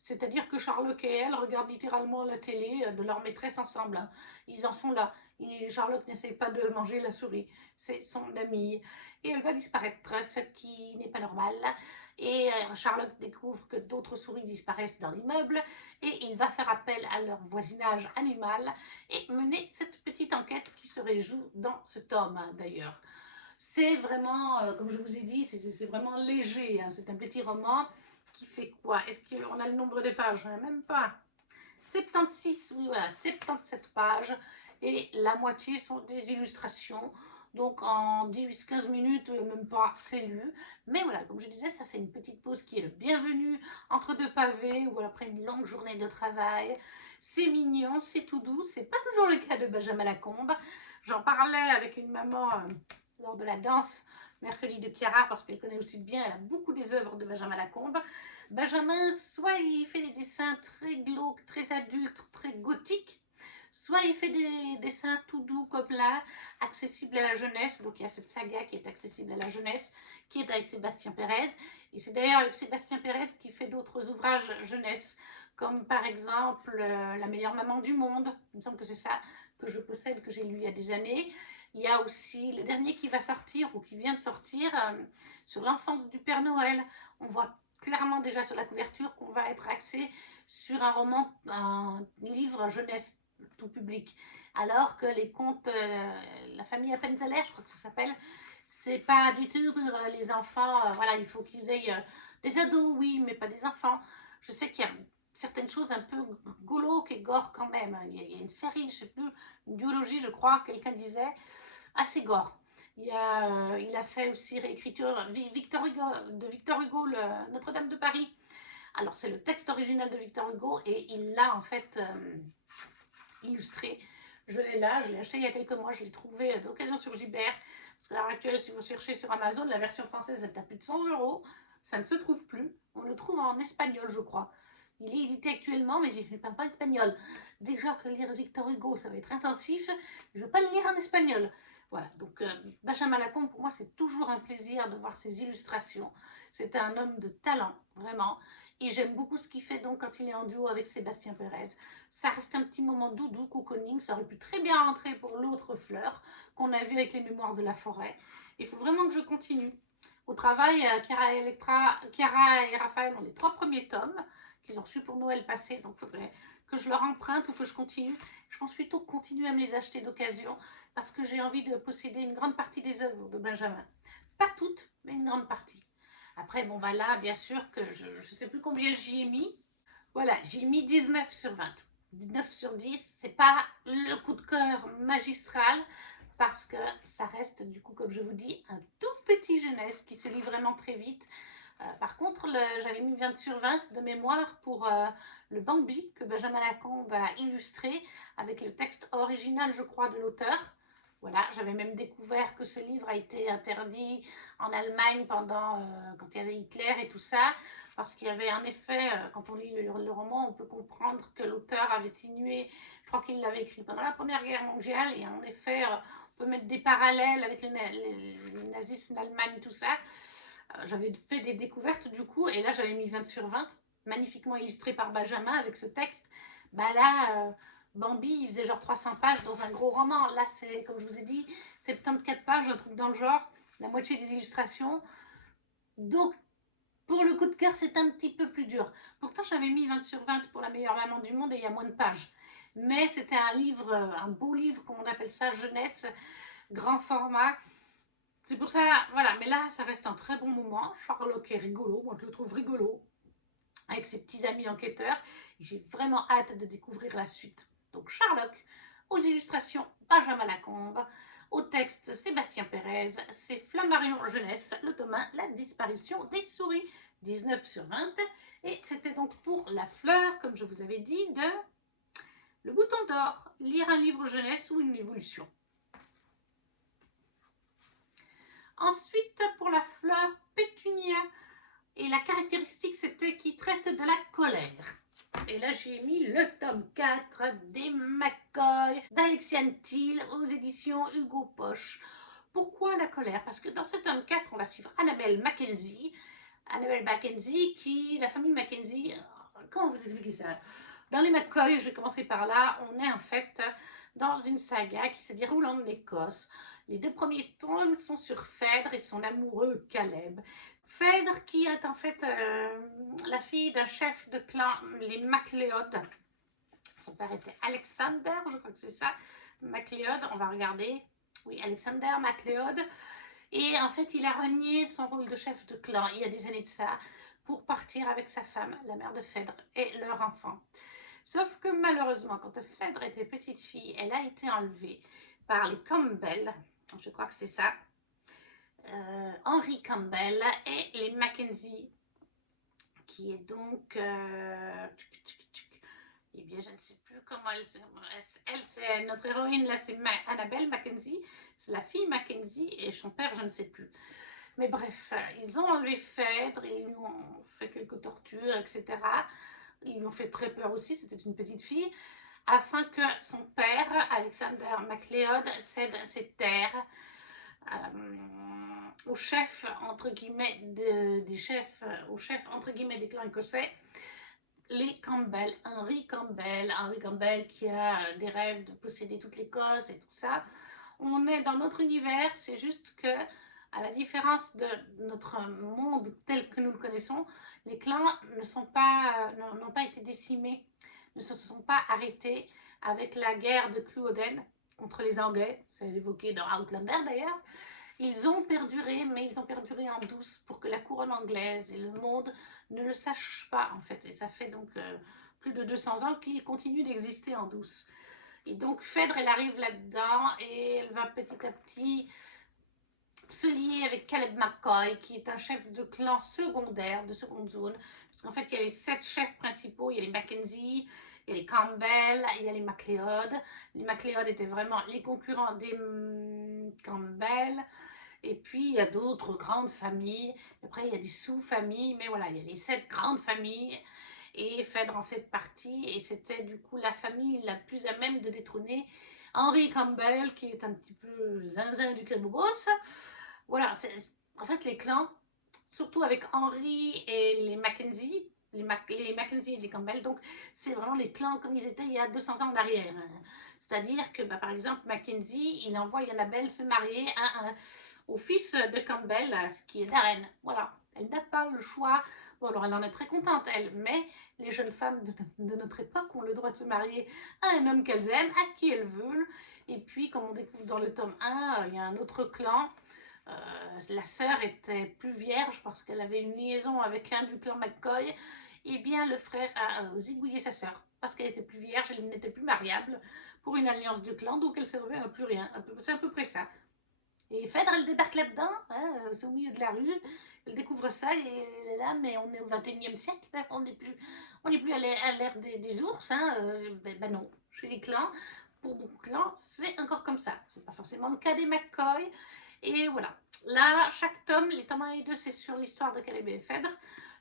C'est-à-dire que Sherlock et elle regardent littéralement la télé de leur maîtresse ensemble, hein. Ils en sont là. Et Sherlock n'essaye pas de manger la souris. C'est son amie. Et elle va disparaître, ce qui n'est pas normal. Et Sherlock découvre que d'autres souris disparaissent dans l'immeuble. Et il va faire appel à leur voisinage animal et mener cette petite enquête qui se réjoue dans ce tome, hein, d'ailleurs. C'est vraiment, comme je vous ai dit, c'est vraiment léger, hein. C'est un petit roman qui fait quoi? Est-ce qu'on a le nombre de pages? Même pas. 76, oui, voilà, 77 pages. Et la moitié sont des illustrations. Donc en 10-15 minutes, même pas, c'est lu. Mais voilà, comme je disais, ça fait une petite pause qui est le bienvenu entre deux pavés ou après une longue journée de travail. C'est mignon, c'est tout doux. C'est pas toujours le cas de Benjamin Lacombe. J'en parlais avec une maman lors de la danse mercredi de Chiara, parce qu'elle connaît aussi bien, elle a beaucoup des œuvres de Benjamin Lacombe. Benjamin, soit il fait des dessins très glauques, très adultes, très gothiques, soit il fait des dessins tout doux comme là, accessibles à la jeunesse. Donc il y a cette saga qui est accessible à la jeunesse, qui est avec Sébastien Pérez. Et c'est d'ailleurs avec Sébastien Pérez qui fait d'autres ouvrages jeunesse, comme par exemple La meilleure maman du monde, il me semble que c'est ça, que je possède, que j'ai lu il y a des années. Il y a aussi le dernier qui va sortir, ou qui vient de sortir, sur l'enfance du Père Noël. On voit clairement déjà sur la couverture qu'on va être axé sur un roman, un livre jeunesse tout public. Alors que les contes, la famille Appenzeller, je crois que ça s'appelle, c'est pas du tout pour les enfants. Voilà, il faut qu'ils aient des ados, oui, mais pas des enfants. Je sais qu'il y a certaines choses un peu glauques et gore quand même. Il y a une série, je sais plus, une biologie, je crois, quelqu'un disait, assez gore. Il a fait aussi réécriture Victor Hugo, de Victor Hugo, Notre-Dame de Paris. Alors c'est le texte original de Victor Hugo et il l'a en fait illustré. Je l'ai là, je l'ai acheté il y a quelques mois, je l'ai trouvé d'occasion sur Gibert. Parce qu'à l'heure actuelle, si vous cherchez sur Amazon, la version française est à plus de 100 euros. Ça ne se trouve plus. On le trouve en espagnol, je crois. Il est édité actuellement, mais je ne parle pas espagnol. Déjà que lire Victor Hugo, ça va être intensif, je ne vais pas le lire en espagnol. Voilà, donc Benjamin Lacombe, pour moi, c'est toujours un plaisir de voir ses illustrations. C'est un homme de talent, vraiment. Et j'aime beaucoup ce qu'il fait donc quand il est en duo avec Sébastien Pérez. Ça reste un petit moment doudou, cocooning. Ça aurait pu très bien rentrer pour l'autre fleur qu'on a vu avec les mémoires de la forêt. Il faut vraiment que je continue. Au travail, Chiara et Raphaël ont les 3 premiers tomes qu'ils ont reçus pour Noël passé. Donc il faudrait que je leur emprunte ou que je continue. Je pense plutôt continuer à me les acheter d'occasion parce que j'ai envie de posséder une grande partie des œuvres de Benjamin. Pas toutes, mais une grande partie. Après, bon, bah là, bien sûr que je ne sais plus combien j'y ai mis. Voilà, j'ai mis 19 sur 20. 19 sur 10, c'est pas le coup de cœur magistral parce que ça reste, du coup, comme je vous dis, un tout petit jeunesse qui se lit vraiment très vite. Par contre, j'avais mis 20 sur 20 de mémoire pour le Bambi que Benjamin Lacombe a illustré avec le texte original, je crois, de l'auteur. Voilà, j'avais même découvert que ce livre a été interdit en Allemagne pendant, quand il y avait Hitler et tout ça, parce qu'il y avait en effet, quand on lit le roman, on peut comprendre que l'auteur avait sinué, je crois qu'il l'avait écrit pendant la Première Guerre mondiale, et en effet, on peut mettre des parallèles avec le nazisme, l'Allemagne, tout ça. J'avais fait des découvertes du coup, et là j'avais mis 20 sur 20, magnifiquement illustré par Benjamin avec ce texte. Bah là, Bambi, il faisait genre 300 pages dans un gros roman. Là, c'est, comme je vous ai dit, 74 pages, un truc dans le genre, la moitié des illustrations. Donc, pour le coup de cœur, c'est un petit peu plus dur. Pourtant, j'avais mis 20 sur 20 pour La meilleure maman du monde et il y a moins de pages. Mais c'était un livre, un beau livre, comme on appelle ça, jeunesse, grand format. C'est pour ça, voilà, mais là, ça reste un très bon moment. Sherlock est rigolo, moi je le trouve rigolo, avec ses petits amis enquêteurs. Et j'ai vraiment hâte de découvrir la suite. Donc Sherlock, aux illustrations, Benjamin Lacombe, au texte, Sébastien Pérez, c'est Flammarion Jeunesse, le tome 1, La disparition des souris, 19 sur 20. Et c'était donc pour la fleur, comme je vous avais dit, de Le Bouton d'Or, lire un livre jeunesse ou une évolution. Ensuite, pour la fleur pétunia, et la caractéristique, c'était qu'il traite de la colère. Et là, j'ai mis le tome 4 des McCoy d'Alexiane Thiel aux éditions Hugo Poche. Pourquoi la colère? Parce que dans ce tome 4, on va suivre Annabelle Mackenzie. Annabelle Mackenzie la famille Mackenzie, comment vous expliquer ça? Dans les McCoy, je vais commencer par là, on est en fait dans une saga qui se déroule en Écosse. Les 2 premiers tomes sont sur Phèdre et son amoureux Caleb. Phèdre qui est en fait la fille d'un chef de clan, les MacLeod. Son père était Alexander, je crois que c'est ça, MacLeod, on va regarder. Oui, Alexander MacLeod. Et en fait, il a renié son rôle de chef de clan il y a des années de ça pour partir avec sa femme, la mère de Phèdre, et leur enfant. Sauf que malheureusement, quand Phèdre était petite fille, elle a été enlevée par les Campbell, je crois que c'est ça, Henry Campbell et les Mackenzie, qui est donc... eh bien, je ne sais plus comment elle c'est notre héroïne, là, c'est Annabelle Mackenzie, c'est la fille Mackenzie, et son père, je ne sais plus. Mais bref, ils ont enlevé Phèdre, ils lui ont fait quelques tortures, etc. Ils lui ont fait très peur aussi, c'était une petite fille, afin que son père, Alexander MacLeod, cède ses terres au chef, entre guillemets, au chef, entre guillemets, des clans écossais, les Campbell, Henry Campbell qui a des rêves de posséder toute l'Écosse et tout ça. On est dans notre univers, c'est juste que, à la différence de notre monde tel que nous le connaissons, les clans n'ont pas été décimés, ne se sont pas arrêtés avec la guerre de Clúoden contre les Anglais, c'est évoqué dans Outlander d'ailleurs. Ils ont perduré, mais ils ont perduré en douce pour que la couronne anglaise et le monde ne le sachent pas en fait. Et ça fait donc plus de 200 ans qu'ils continuent d'exister en douce. Et donc Phèdre, elle arrive là-dedans et elle va petit à petit se lier avec Caleb McCoy, qui est un chef de clan secondaire, de seconde zone. Parce qu'en fait, il y a les 7 chefs principaux, il y a les Mackenzie, il y a les Campbell, il y a les MacLeod. Les MacLeod étaient vraiment les concurrents des Campbell. Et puis, il y a d'autres grandes familles. Après, il y a des sous-familles. Mais voilà, il y a les 7 grandes familles. Et Phèdre en fait partie. Et c'était du coup la famille la plus à même de détrôner Henry Campbell, qui est un petit peu zinzin du Crébobos. Voilà, en fait, les clans, surtout avec Henry et les Mackenzie, les Mackenzie et les Campbell, donc c'est vraiment les clans comme ils étaient il y a 200 ans en arrière. C'est-à-dire que, par exemple, Mackenzie, il envoie Annabelle se marier au fils de Campbell, qui est Darren. Voilà, elle n'a pas le choix. Bon, alors elle en est très contente, elle, mais les jeunes femmes de notre époque ont le droit de se marier à un homme qu'elles aiment, à qui elles veulent. Et puis, comme on découvre dans le tome 1, il y a un autre clan. La sœur était plus vierge parce qu'elle avait une liaison avec un du clan McCoy. Et bien, le frère a zigouillé sa sœur parce qu'elle était plus vierge, elle n'était plus mariable pour une alliance de clans, donc elle servait à plus rien. C'est à peu près ça. Et Phèdre, elle débarque là-dedans, hein, c'est au milieu de la rue, elle découvre ça, et elle est là, mais on est au 21e siècle, on n'est plus à l'ère des ours, hein, ben non, chez les clans, pour beaucoup de clans, c'est encore comme ça. C'est pas forcément le cas des McCoy, et voilà. Là, chaque tome, les tomes 1 et 2, c'est sur l'histoire de Caleb et Phèdre.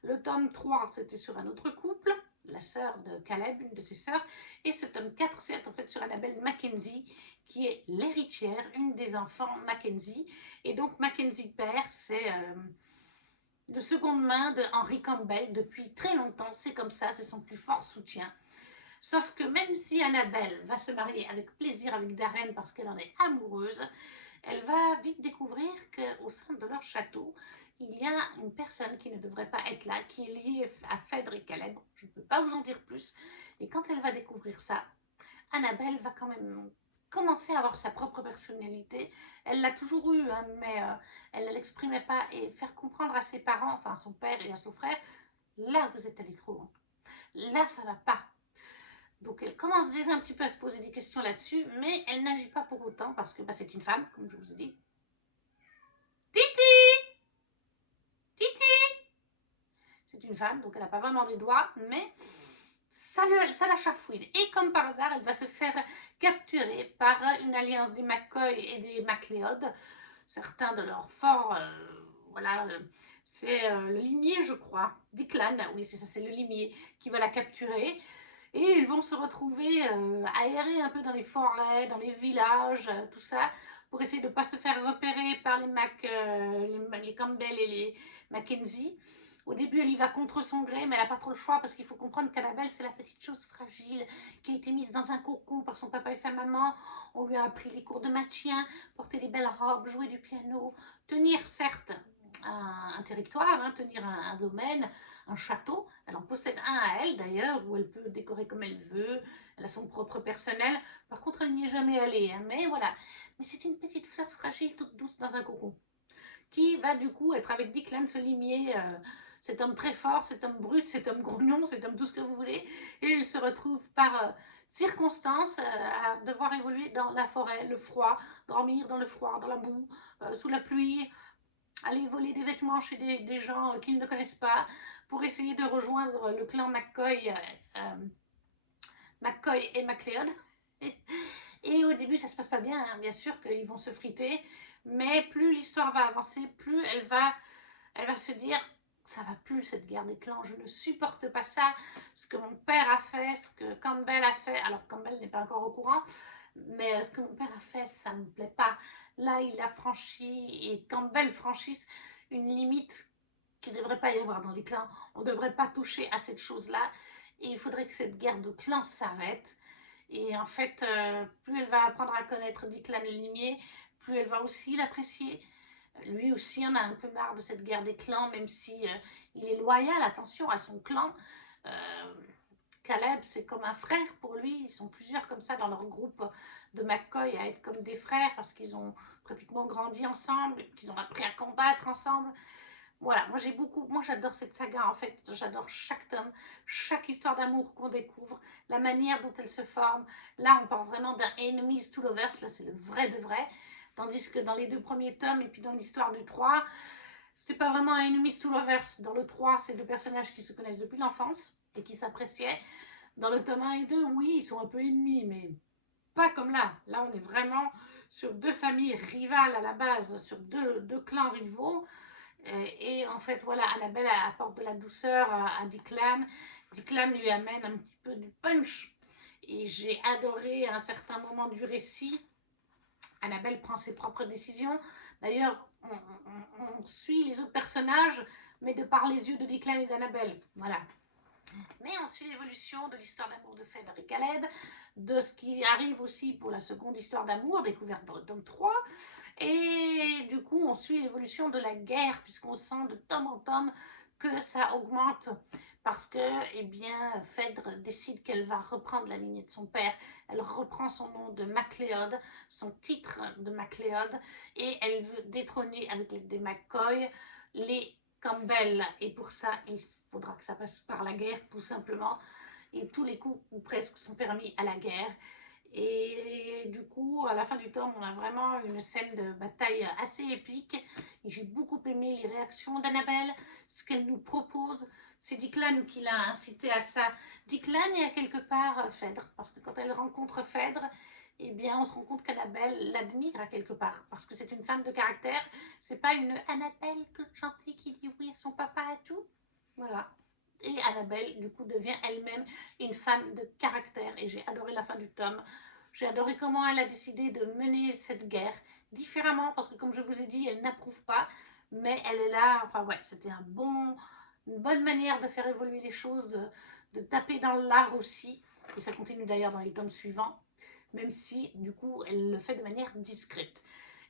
Le tome 3, c'était sur un autre couple, la sœur de Caleb, une de ses sœurs, et ce tome 4, c'est en fait sur Annabelle Mackenzie, qui est l'héritière, une des enfants Mackenzie. Et donc Mackenzie père, c'est de seconde main de Henry Campbell depuis très longtemps. C'est comme ça, c'est son plus fort soutien. Sauf que même si Annabelle va se marier avec plaisir avec Darren parce qu'elle en est amoureuse, elle va vite découvrir qu'au sein de leur château, il y a une personne qui ne devrait pas être là, qui est liée à Phèdre et Caleb. Je ne peux pas vous en dire plus. Et quand elle va découvrir ça, Annabelle va quand même commencer à avoir sa propre personnalité. Elle l'a toujours eue, hein, mais elle ne l'exprimait pas. Et faire comprendre à ses parents, enfin à son père et à son frère, là vous êtes allé trop loin. Là ça va pas. Donc elle commence déjà un petit peu à se poser des questions là-dessus, mais elle n'agit pas pour autant parce que c'est une femme, comme je vous ai dit. Titi, Titi, c'est une femme, donc elle n'a pas vraiment des doigts, mais ça la chafouine. Et comme par hasard, elle va se faire capturer par une alliance des McCoy et des MacLeod, certains de leurs forts voilà, c'est le limier, je crois, Declan, oui, c'est ça, c'est le limier qui va la capturer. Et ils vont se retrouver aérés un peu dans les forêts, dans les villages, tout ça, pour essayer de ne pas se faire repérer par les Campbell et les Mackenzie. Au début, elle y va contre son gré, mais elle n'a pas trop le choix parce qu'il faut comprendre qu'Annabelle, c'est la petite chose fragile qui a été mise dans un cocon par son papa et sa maman. On lui a appris les cours de maintien, porter des belles robes, jouer du piano, tenir certes un territoire, hein, tenir un domaine, un château. Elle en possède un à elle d'ailleurs, où elle peut décorer comme elle veut. Elle a son propre personnel. Par contre, elle n'y est jamais allée. Hein, mais voilà. Mais c'est une petite fleur fragile, toute douce dans un cocon, qui va du coup être avec Declan, ce limier, cet homme très fort, cet homme brut, cet homme grognon, cet homme tout ce que vous voulez. Et il se retrouve par circonstance à devoir évoluer dans la forêt, le froid, dormir dans le froid, dans la boue, sous la pluie, aller voler des vêtements chez des gens qu'ils ne connaissent pas, pour essayer de rejoindre le clan McCoy et MacLeod. Et au début, ça se passe pas bien, hein, bien sûr qu'ils vont se friter, mais plus l'histoire va avancer, plus elle va se dire, ça va plus cette guerre des clans, je ne supporte pas ça, ce que mon père a fait, ce que Campbell a fait, alors Campbell n'est pas encore au courant, mais ce que mon père a fait, ça ne me plaît pas. Là, il a franchi, et Campbell franchisse une limite qu'il ne devrait pas y avoir dans les clans. On ne devrait pas toucher à cette chose-là. Et il faudrait que cette guerre de clans s'arrête. Et en fait, plus elle va apprendre à connaître Declan le limier, plus elle va aussi l'apprécier. Lui aussi en a un peu marre de cette guerre des clans, même si il est loyal, attention, à son clan. Euh, Caleb, c'est comme un frère pour lui. Ils sont plusieurs comme ça dans leur groupe de McCoy à être comme des frères parce qu'ils ont pratiquement grandi ensemble, qu'ils ont appris à combattre ensemble. Voilà, moi j'adore cette saga en fait, j'adore chaque tome, chaque histoire d'amour qu'on découvre, la manière dont elle se forme. Là, on parle vraiment d'un enemies to lovers, là c'est le vrai de vrai, tandis que dans les deux premiers tomes et puis dans l'histoire du 3, c'était pas vraiment un enemies to lovers. Dans le 3, c'est deux personnages qui se connaissent depuis l'enfance et qui s'appréciaient. Dans le tome 1 et 2, oui, ils sont un peu ennemis, mais pas comme là. Là, on est vraiment sur deux familles rivales à la base, sur deux clans rivaux. Et en fait, voilà, Annabelle apporte de la douceur à Declan. Declan lui amène un petit peu du punch. Et j'ai adoré à un certain moment du récit. Annabelle prend ses propres décisions. D'ailleurs, on suit les autres personnages, mais de par les yeux de Declan et d'Annabelle. Voilà. Mais on suit l'évolution de l'histoire d'amour de Fedor et Caleb, de ce qui arrive aussi pour la seconde histoire d'amour, découverte dans le tome 3. Et du coup, on suit l'évolution de la guerre, puisqu'on sent de tome en tome que ça augmente. Parce que, eh bien, Phèdre décide qu'elle va reprendre la lignée de son père. Elle reprend son nom de MacLeod, son titre de MacLeod, et elle veut détrôner avec des McCoy les Campbell. Et pour ça, il faudra que ça passe par la guerre, tout simplement. Et tous les coups, ou presque, sont permis à la guerre. Et du coup, à la fin du tome, on a vraiment une scène de bataille assez épique. Et j'ai beaucoup aimé les réactions d'Annabelle, ce qu'elle nous propose. C'est Declan qui l'a incité à ça. Declan est à quelque part Phèdre, parce que quand elle rencontre Phèdre, eh bien, on se rend compte qu'Annabelle l'admire à quelque part, parce que c'est une femme de caractère. C'est pas une Annabelle toute gentille qui dit oui à son papa et tout. Voilà. Et Annabelle, du coup, devient elle-même une femme de caractère. Et j'ai adoré la fin du tome. J'ai adoré comment elle a décidé de mener cette guerre différemment, parce que comme je vous ai dit, elle n'approuve pas, mais elle est là. Enfin ouais, c'était une bonne manière de faire évoluer les choses, de taper dans l'art aussi. Et ça continue d'ailleurs dans les tomes suivants, même si du coup, elle le fait de manière discrète.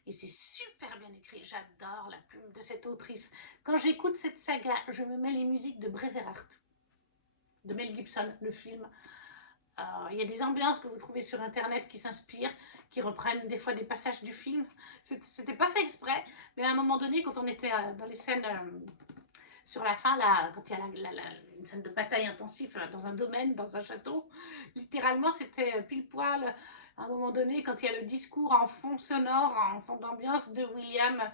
Et c'est super bien écrit, j'adore la plume de cette autrice. Quand j'écoute cette saga, je me mets les musiques de Braveheart, de Mel Gibson, le film. Il y a des ambiances que vous trouvez sur internet qui s'inspirent, qui reprennent des fois des passages du film. C'était pas fait exprès, mais à un moment donné, quand on était dans les scènes sur la fin, là, quand il y a une scène de bataille intensive dans un domaine, dans un château, littéralement, c'était pile poil. À un moment donné, quand il y a le discours en fond sonore, en fond d'ambiance de William,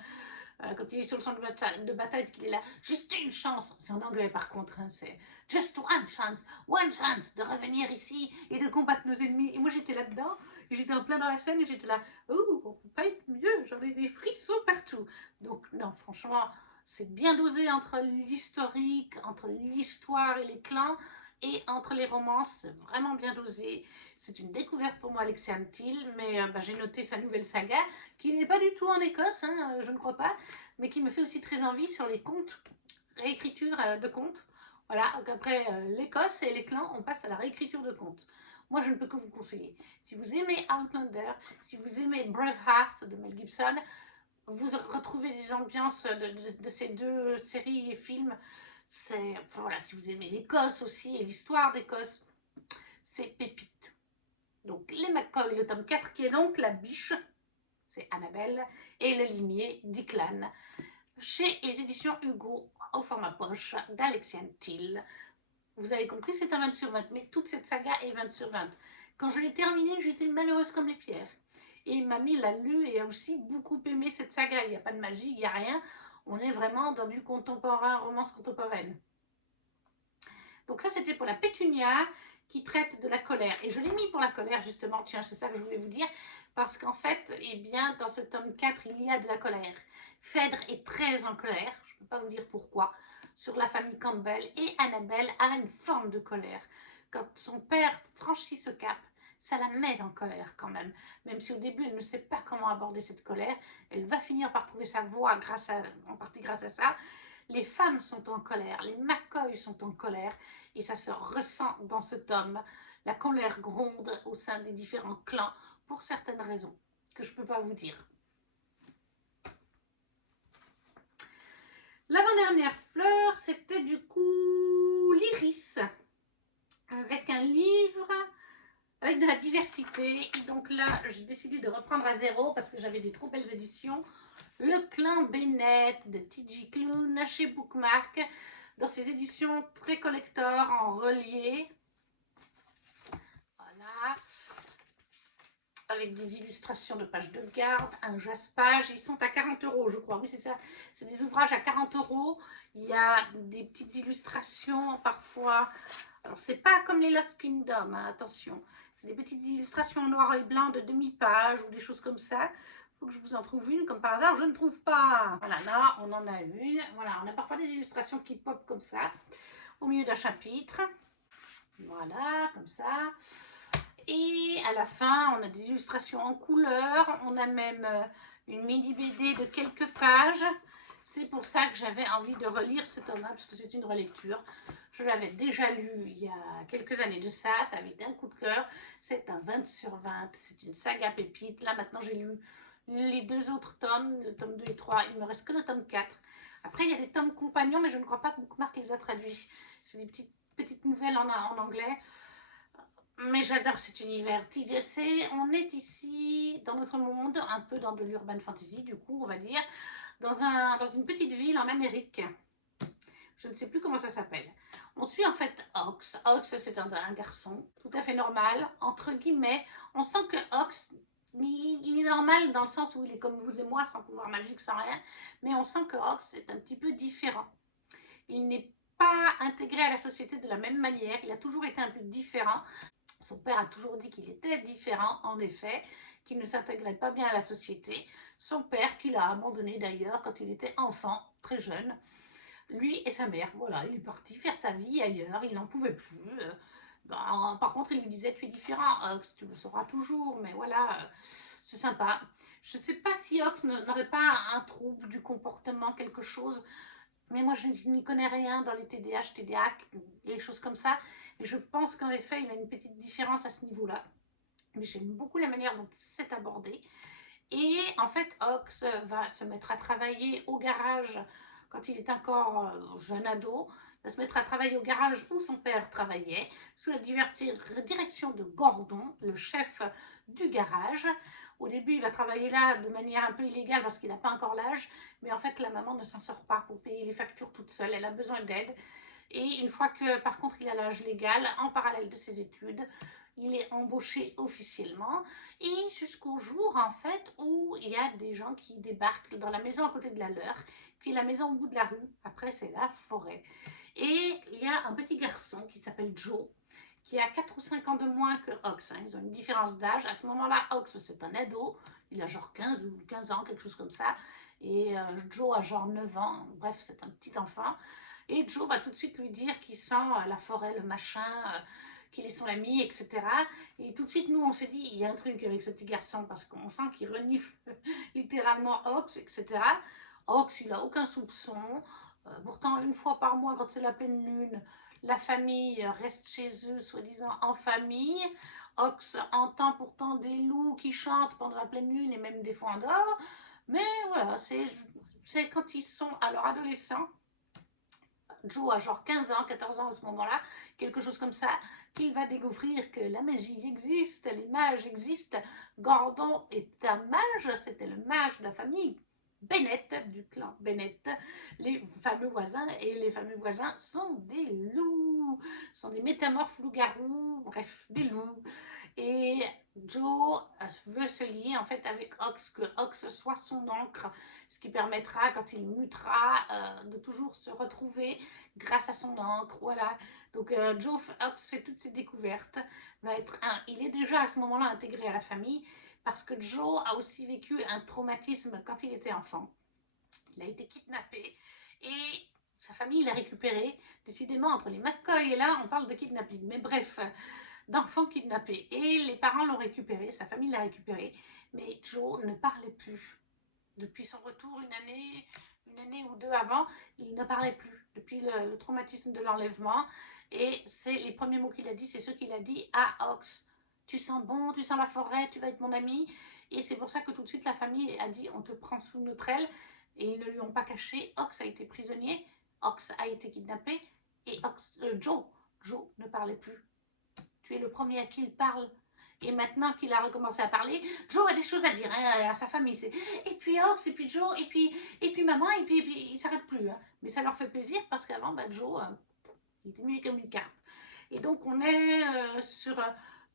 quand il est sur le champ de bataille, qu'il est là, juste une chance, c'est en anglais par contre, hein, c'est just one chance de revenir ici et de combattre nos ennemis. Et moi j'étais là-dedans, et j'étais en plein dans la scène, et j'étais là, oh, on peut pas être mieux, j'en ai des frissons partout. Donc non, franchement, C'est bien dosé entre l'historique, entre l'histoire et les clans, et entre les romances, c'est vraiment bien dosé. C'est une découverte pour moi, Alexiane Thiel, mais j'ai noté sa nouvelle saga, qui n'est pas du tout en Écosse, hein, je ne crois pas, mais qui me fait aussi très envie sur les contes, réécriture de contes. Voilà, donc après l'Écosse et les clans, on passe à la réécriture de contes. Moi, je ne peux que vous conseiller. Si vous aimez Outlander, si vous aimez Braveheart de Mel Gibson, vous retrouvez des ambiances de ces deux séries et films. Enfin, voilà, si vous aimez l'Écosse aussi et l'histoire d'Écosse, c'est pépite. Donc les McCoy, le tome 4, qui est donc la biche, c'est Annabelle, et le limier d'Iclan, chez les éditions Hugo, au format poche, d'Alexiane Thiel. Vous avez compris, c'est un 20 sur 20, mais toute cette saga est 20 sur 20. Quand je l'ai terminée, j'étais malheureuse comme les pierres. Et mamie l'a lu et a aussi beaucoup aimé cette saga. Il n'y a pas de magie, il n'y a rien. On est vraiment dans du contemporain, romance contemporaine. Donc ça, c'était pour la Pétunia, qui traite de la colère. Et je l'ai mis pour la colère, justement, tiens, c'est ça que je voulais vous dire, parce qu'en fait, eh bien, dans ce tome 4, il y a de la colère. Phèdre est très en colère, je ne peux pas vous dire pourquoi, sur la famille Campbell, et Annabelle a une forme de colère. Quand son père franchit ce cap, ça la met en colère quand même. Même si au début, elle ne sait pas comment aborder cette colère, elle va finir par trouver sa voie en partie grâce à ça. Les femmes sont en colère, les McCoy sont en colère, et ça se ressent dans ce tome. La colère gronde au sein des différents clans pour certaines raisons que je ne peux pas vous dire. L'avant-dernière fleur, c'était du coup l'Iris, avec un livre avec de la diversité. Et donc là, j'ai décidé de reprendre à zéro parce que j'avais des trop belles éditions. Le clan Bennett de T.J. Klune chez Bookmark, dans ses éditions très collector en relié. Voilà. Avec des illustrations de pages de garde, un jaspage. Ils sont à 40 €, je crois. Oui, c'est ça. C'est des ouvrages à 40 €. Il y a des petites illustrations parfois. Alors, c'est pas comme les Lost Kingdom, hein, attention. C'est des petites illustrations en noir et blanc de demi-page ou des choses comme ça. Il faut que je vous en trouve une, comme par hasard, je ne trouve pas. Voilà, là, on en a une. Voilà, on a parfois des illustrations qui pop comme ça, au milieu d'un chapitre. Voilà, comme ça. Et à la fin, on a des illustrations en couleur. On a même une mini BD de quelques pages. C'est pour ça que j'avais envie de relire ce tome-là, parce que c'est une relecture. Je l'avais déjà lu il y a quelques années de ça. Ça avait été un coup de cœur. C'est un 20 sur 20. C'est une saga pépite. Là, maintenant, j'ai lu les deux autres tomes, le tome 2 et 3. Il me reste que le tome 4. Après, il y a des tomes compagnons, mais je ne crois pas que Bookmark les a traduits. C'est des petites nouvelles en anglais. Mais j'adore cet univers. On est ici dans notre monde, un peu dans de l'urban fantasy, du coup, on va dire, dans une petite ville en Amérique. Je ne sais plus comment ça s'appelle. On suit en fait Ox. Ox, c'est un garçon tout à fait normal, entre guillemets. On sent que Ox, il est normal dans le sens où il est comme vous et moi, sans pouvoir magique, sans rien. Mais on sent que Ox est un petit peu différent. Il n'est pas intégré à la société de la même manière. Il a toujours été un peu différent. Son père a toujours dit qu'il était différent, en effet, qu'il ne s'intégrait pas bien à la société. Son père, qu'il a abandonné d'ailleurs quand il était enfant, très jeune. Lui et sa mère, voilà, il est parti faire sa vie ailleurs, il n'en pouvait plus. Par contre, il lui disait, tu es différent, Ox, tu le sauras toujours, mais voilà, c'est sympa. Je ne sais pas si Ox n'aurait pas un trouble du comportement, quelque chose, mais moi je n'y connais rien dans les TDAH, TDA, les choses comme ça. Mais je pense qu'en effet, il a une petite différence à ce niveau-là. Mais j'aime beaucoup la manière dont c'est abordé. Et en fait, Ox va se mettre à travailler au garage quand il est encore jeune ado. Il va se mettre à travailler au garage où son père travaillait, sous la direction de Gordon, le chef du garage. Au début, il va travailler là de manière un peu illégale parce qu'il n'a pas encore l'âge. Mais en fait, la maman ne s'en sort pas pour payer les factures toute seule. Elle a besoin d'aide. Et une fois que, par contre, il a l'âge légal, en parallèle de ses études, il est embauché officiellement. Et jusqu'au jour, en fait, où il y a des gens qui débarquent dans la maison à côté de la leur, qui est la maison au bout de la rue. Après, c'est la forêt. Et il y a un petit garçon qui s'appelle Joe, qui a 4 ou 5 ans de moins que Ox. Hein. Ils ont une différence d'âge. À ce moment-là, Ox, c'est un ado. Il a genre 15 ou 15 ans, quelque chose comme ça. Et Joe a genre 9 ans, bref, c'est un petit enfant. Et Joe va tout de suite lui dire qu'il sent la forêt, le machin, qu'il est son ami, etc. Et tout de suite, nous, on s'est dit, il y a un truc avec ce petit garçon, parce qu'on sent qu'il renifle littéralement Ox, etc. Ox, il n'a aucun soupçon. Pourtant, une fois par mois, quand c'est la pleine lune, la famille reste chez eux, soi-disant en famille. Ox entend pourtant des loups qui chantent pendant la pleine lune et même des fois en dehors. Mais voilà, c'est quand ils sont alors adolescents, Joe a genre 15 ans, 14 ans à ce moment-là, quelque chose comme ça, qu'il va découvrir que la magie existe, les mages existent. Gordon est un mage, c'était le mage de la famille Bennett, du clan Bennett, les fameux voisins, et les fameux voisins sont des loups, sont des métamorphes loups-garous, bref, des loups. Et Joe veut se lier en fait avec Ox, que Ox soit son ancre, ce qui permettra, quand il mutera, de toujours se retrouver grâce à son encre. Voilà. Donc Joe Ox fait toutes ses découvertes. Il est déjà à ce moment-là intégré à la famille parce que Joe a aussi vécu un traumatisme quand il était enfant. Il a été kidnappé et sa famille l'a récupéré. Décidément, entre les McCoy et là, on parle de kidnapping. Mais bref, d'enfants kidnappés. Et les parents l'ont récupéré, sa famille l'a récupéré. Mais Joe ne parlait plus. Depuis son retour, une année ou deux avant, il ne parlait plus. Depuis le traumatisme de l'enlèvement. Et c'est les premiers mots qu'il a dit, c'est ceux qu'il a dit à Ox. Tu sens bon, tu sens la forêt, tu vas être mon ami. Et c'est pour ça que tout de suite la famille a dit on te prend sous notre aile. Et ils ne lui ont pas caché. Ox a été prisonnier, Ox a été kidnappé. Et Joe ne parlait plus. Tu es le premier à qui il parle. Et maintenant qu'il a recommencé à parler, Joe a des choses à dire hein, à sa famille. Et puis Ox, et puis Joe, et puis maman, et puis il ne s'arrête plus. Hein. Mais ça leur fait plaisir parce qu'avant, Joe, il était muet comme une carpe. Et donc on est sur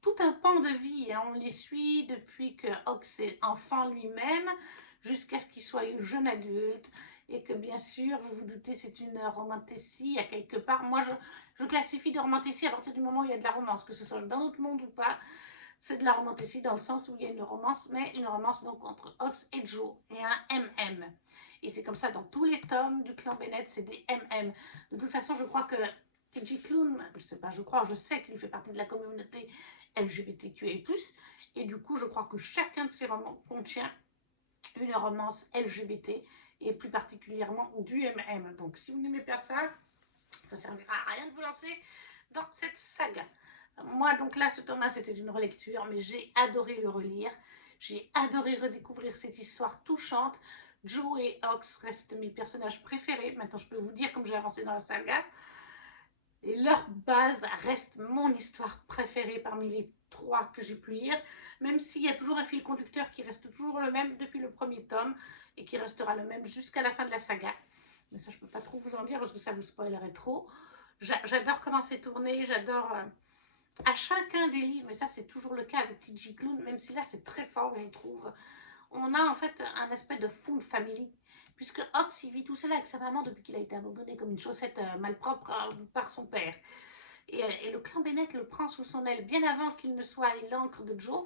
tout un pan de vie. Hein. On les suit depuis que Ox est enfant lui-même jusqu'à ce qu'il soit jeune adulte. Et que bien sûr, vous vous doutez, c'est une romantécie à quelque part. Moi, je classifie de romantécie à partir du moment où il y a de la romance, que ce soit dans notre monde ou pas. C'est de la romantécie dans le sens où il y a une romance, mais une romance donc entre Ox et Joe et un MM. Et c'est comme ça dans tous les tomes du clan Bennett, c'est des MM. De toute façon, je crois que TJ Klune, je sais qu'il fait partie de la communauté LGBTQI+, et du coup, je crois que chacun de ces romans contient une romance LGBT, et plus particulièrement du MM. Donc, si vous n'aimez pas ça, ça ne servira à rien de vous lancer dans cette saga. Moi, donc là, ce tome-là, c'était une relecture, mais j'ai adoré le relire. J'ai adoré redécouvrir cette histoire touchante. Joe et Ox restent mes personnages préférés. Maintenant, je peux vous dire, comme j'ai avancé dans la saga, et leur base reste mon histoire préférée parmi les 3 que j'ai pu lire, même s'il y a toujours un fil conducteur qui reste toujours le même depuis le premier tome et qui restera le même jusqu'à la fin de la saga. Mais ça, je ne peux pas trop vous en dire parce que ça vous spoilerait trop. J'adore comment c'est tourné, j'adore à chacun des livres, mais ça c'est toujours le cas avec TJ Klune, même si là c'est très fort, je trouve. On a en fait un aspect de full family, puisque Ox il vit tout seul avec sa maman depuis qu'il a été abandonné comme une chaussette malpropre par son père. Et le clan Bennett le prend sous son aile bien avant qu'il ne soit l'encre de Joe,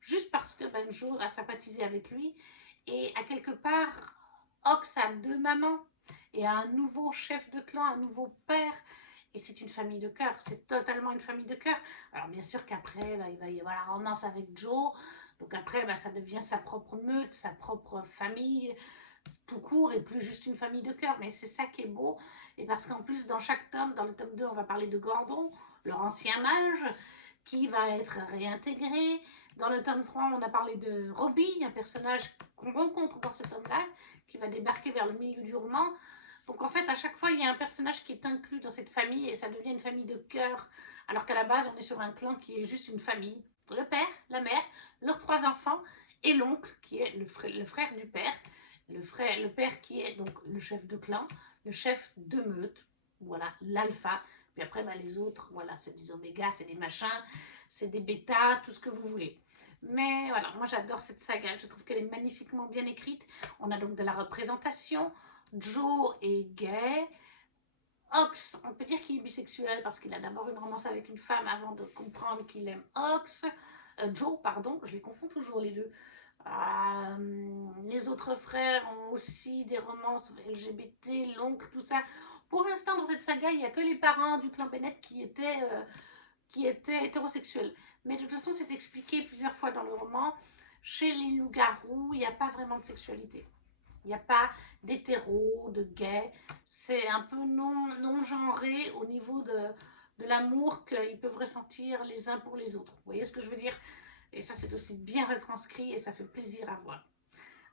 juste parce que Joe a sympathisé avec lui. Et à quelque part, Ox a 2 mamans et a un nouveau chef de clan, un nouveau père. Et c'est une famille de cœur, c'est totalement une famille de cœur. Alors bien sûr qu'après, il va y avoir la romance avec Joe. Donc après, ça devient sa propre meute, sa propre famille, tout court, et plus juste une famille de cœur. Mais c'est ça qui est beau. Et parce qu'en plus, dans chaque tome, dans le tome 2, on va parler de Gordon, leur ancien mage, qui va être réintégré. Dans le tome 3, on a parlé de Robbie, un personnage qu'on rencontre dans ce tome-là, qui va débarquer vers le milieu du roman. Donc en fait, à chaque fois, il y a un personnage qui est inclus dans cette famille et ça devient une famille de cœur. Alors qu'à la base, on est sur un clan qui est juste une famille. Le père, la mère, leurs 3 enfants et l'oncle qui est le frère du père. Le père qui est donc le chef de clan, le chef de meute, voilà, l'alpha. Puis après, les autres, voilà, c'est des omégas, c'est des machins, c'est des bêtas, tout ce que vous voulez. Mais voilà, moi j'adore cette saga, je trouve qu'elle est magnifiquement bien écrite. On a donc de la représentation. Joe est gay. Ox, on peut dire qu'il est bisexuel parce qu'il a d'abord une romance avec une femme avant de comprendre qu'il aime Joe, pardon, je les confonds toujours les deux. Les autres frères ont aussi des romances LGBT, l'oncle, tout ça. Pour l'instant, dans cette saga, il n'y a que les parents du clan Bennett qui étaient hétérosexuels. Mais de toute façon, c'est expliqué plusieurs fois dans le roman. Chez les loups-garous, il n'y a pas vraiment de sexualité. Il n'y a pas d'hétéro, de gay. C'est un peu non genré au niveau de l'amour qu'ils peuvent ressentir les uns pour les autres. Vous voyez ce que je veux dire? Et ça, c'est aussi bien retranscrit et ça fait plaisir à voir.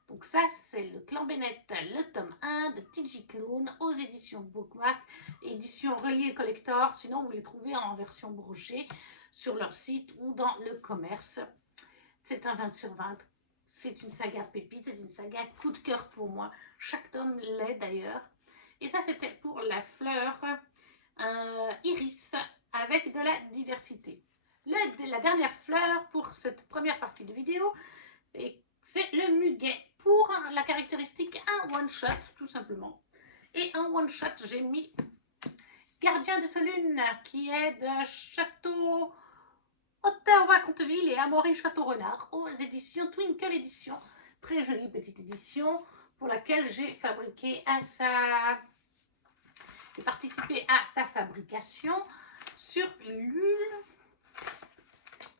Donc ça, c'est le Clan Bennett, le tome 1 de TG Clown aux éditions Bookmark, édition reliée collector. Sinon, vous les trouvez en version brochée sur leur site ou dans le commerce. C'est un 20 sur 20. C'est une saga pépite, c'est une saga coup de cœur pour moi. Chaque tome l'est d'ailleurs. Et ça, c'était pour la fleur iris avec de la diversité. La dernière fleur pour cette première partie de vidéo, c'est le muguet pour la caractéristique un one-shot, tout simplement. Et un one-shot, j'ai mis Gardien de Solune, qui est de Château Ottawa-Conteville et Amaury Château-Renard, aux éditions Twinkle Édition. Très jolie petite édition pour laquelle j'ai participé à sa fabrication sur Ulule.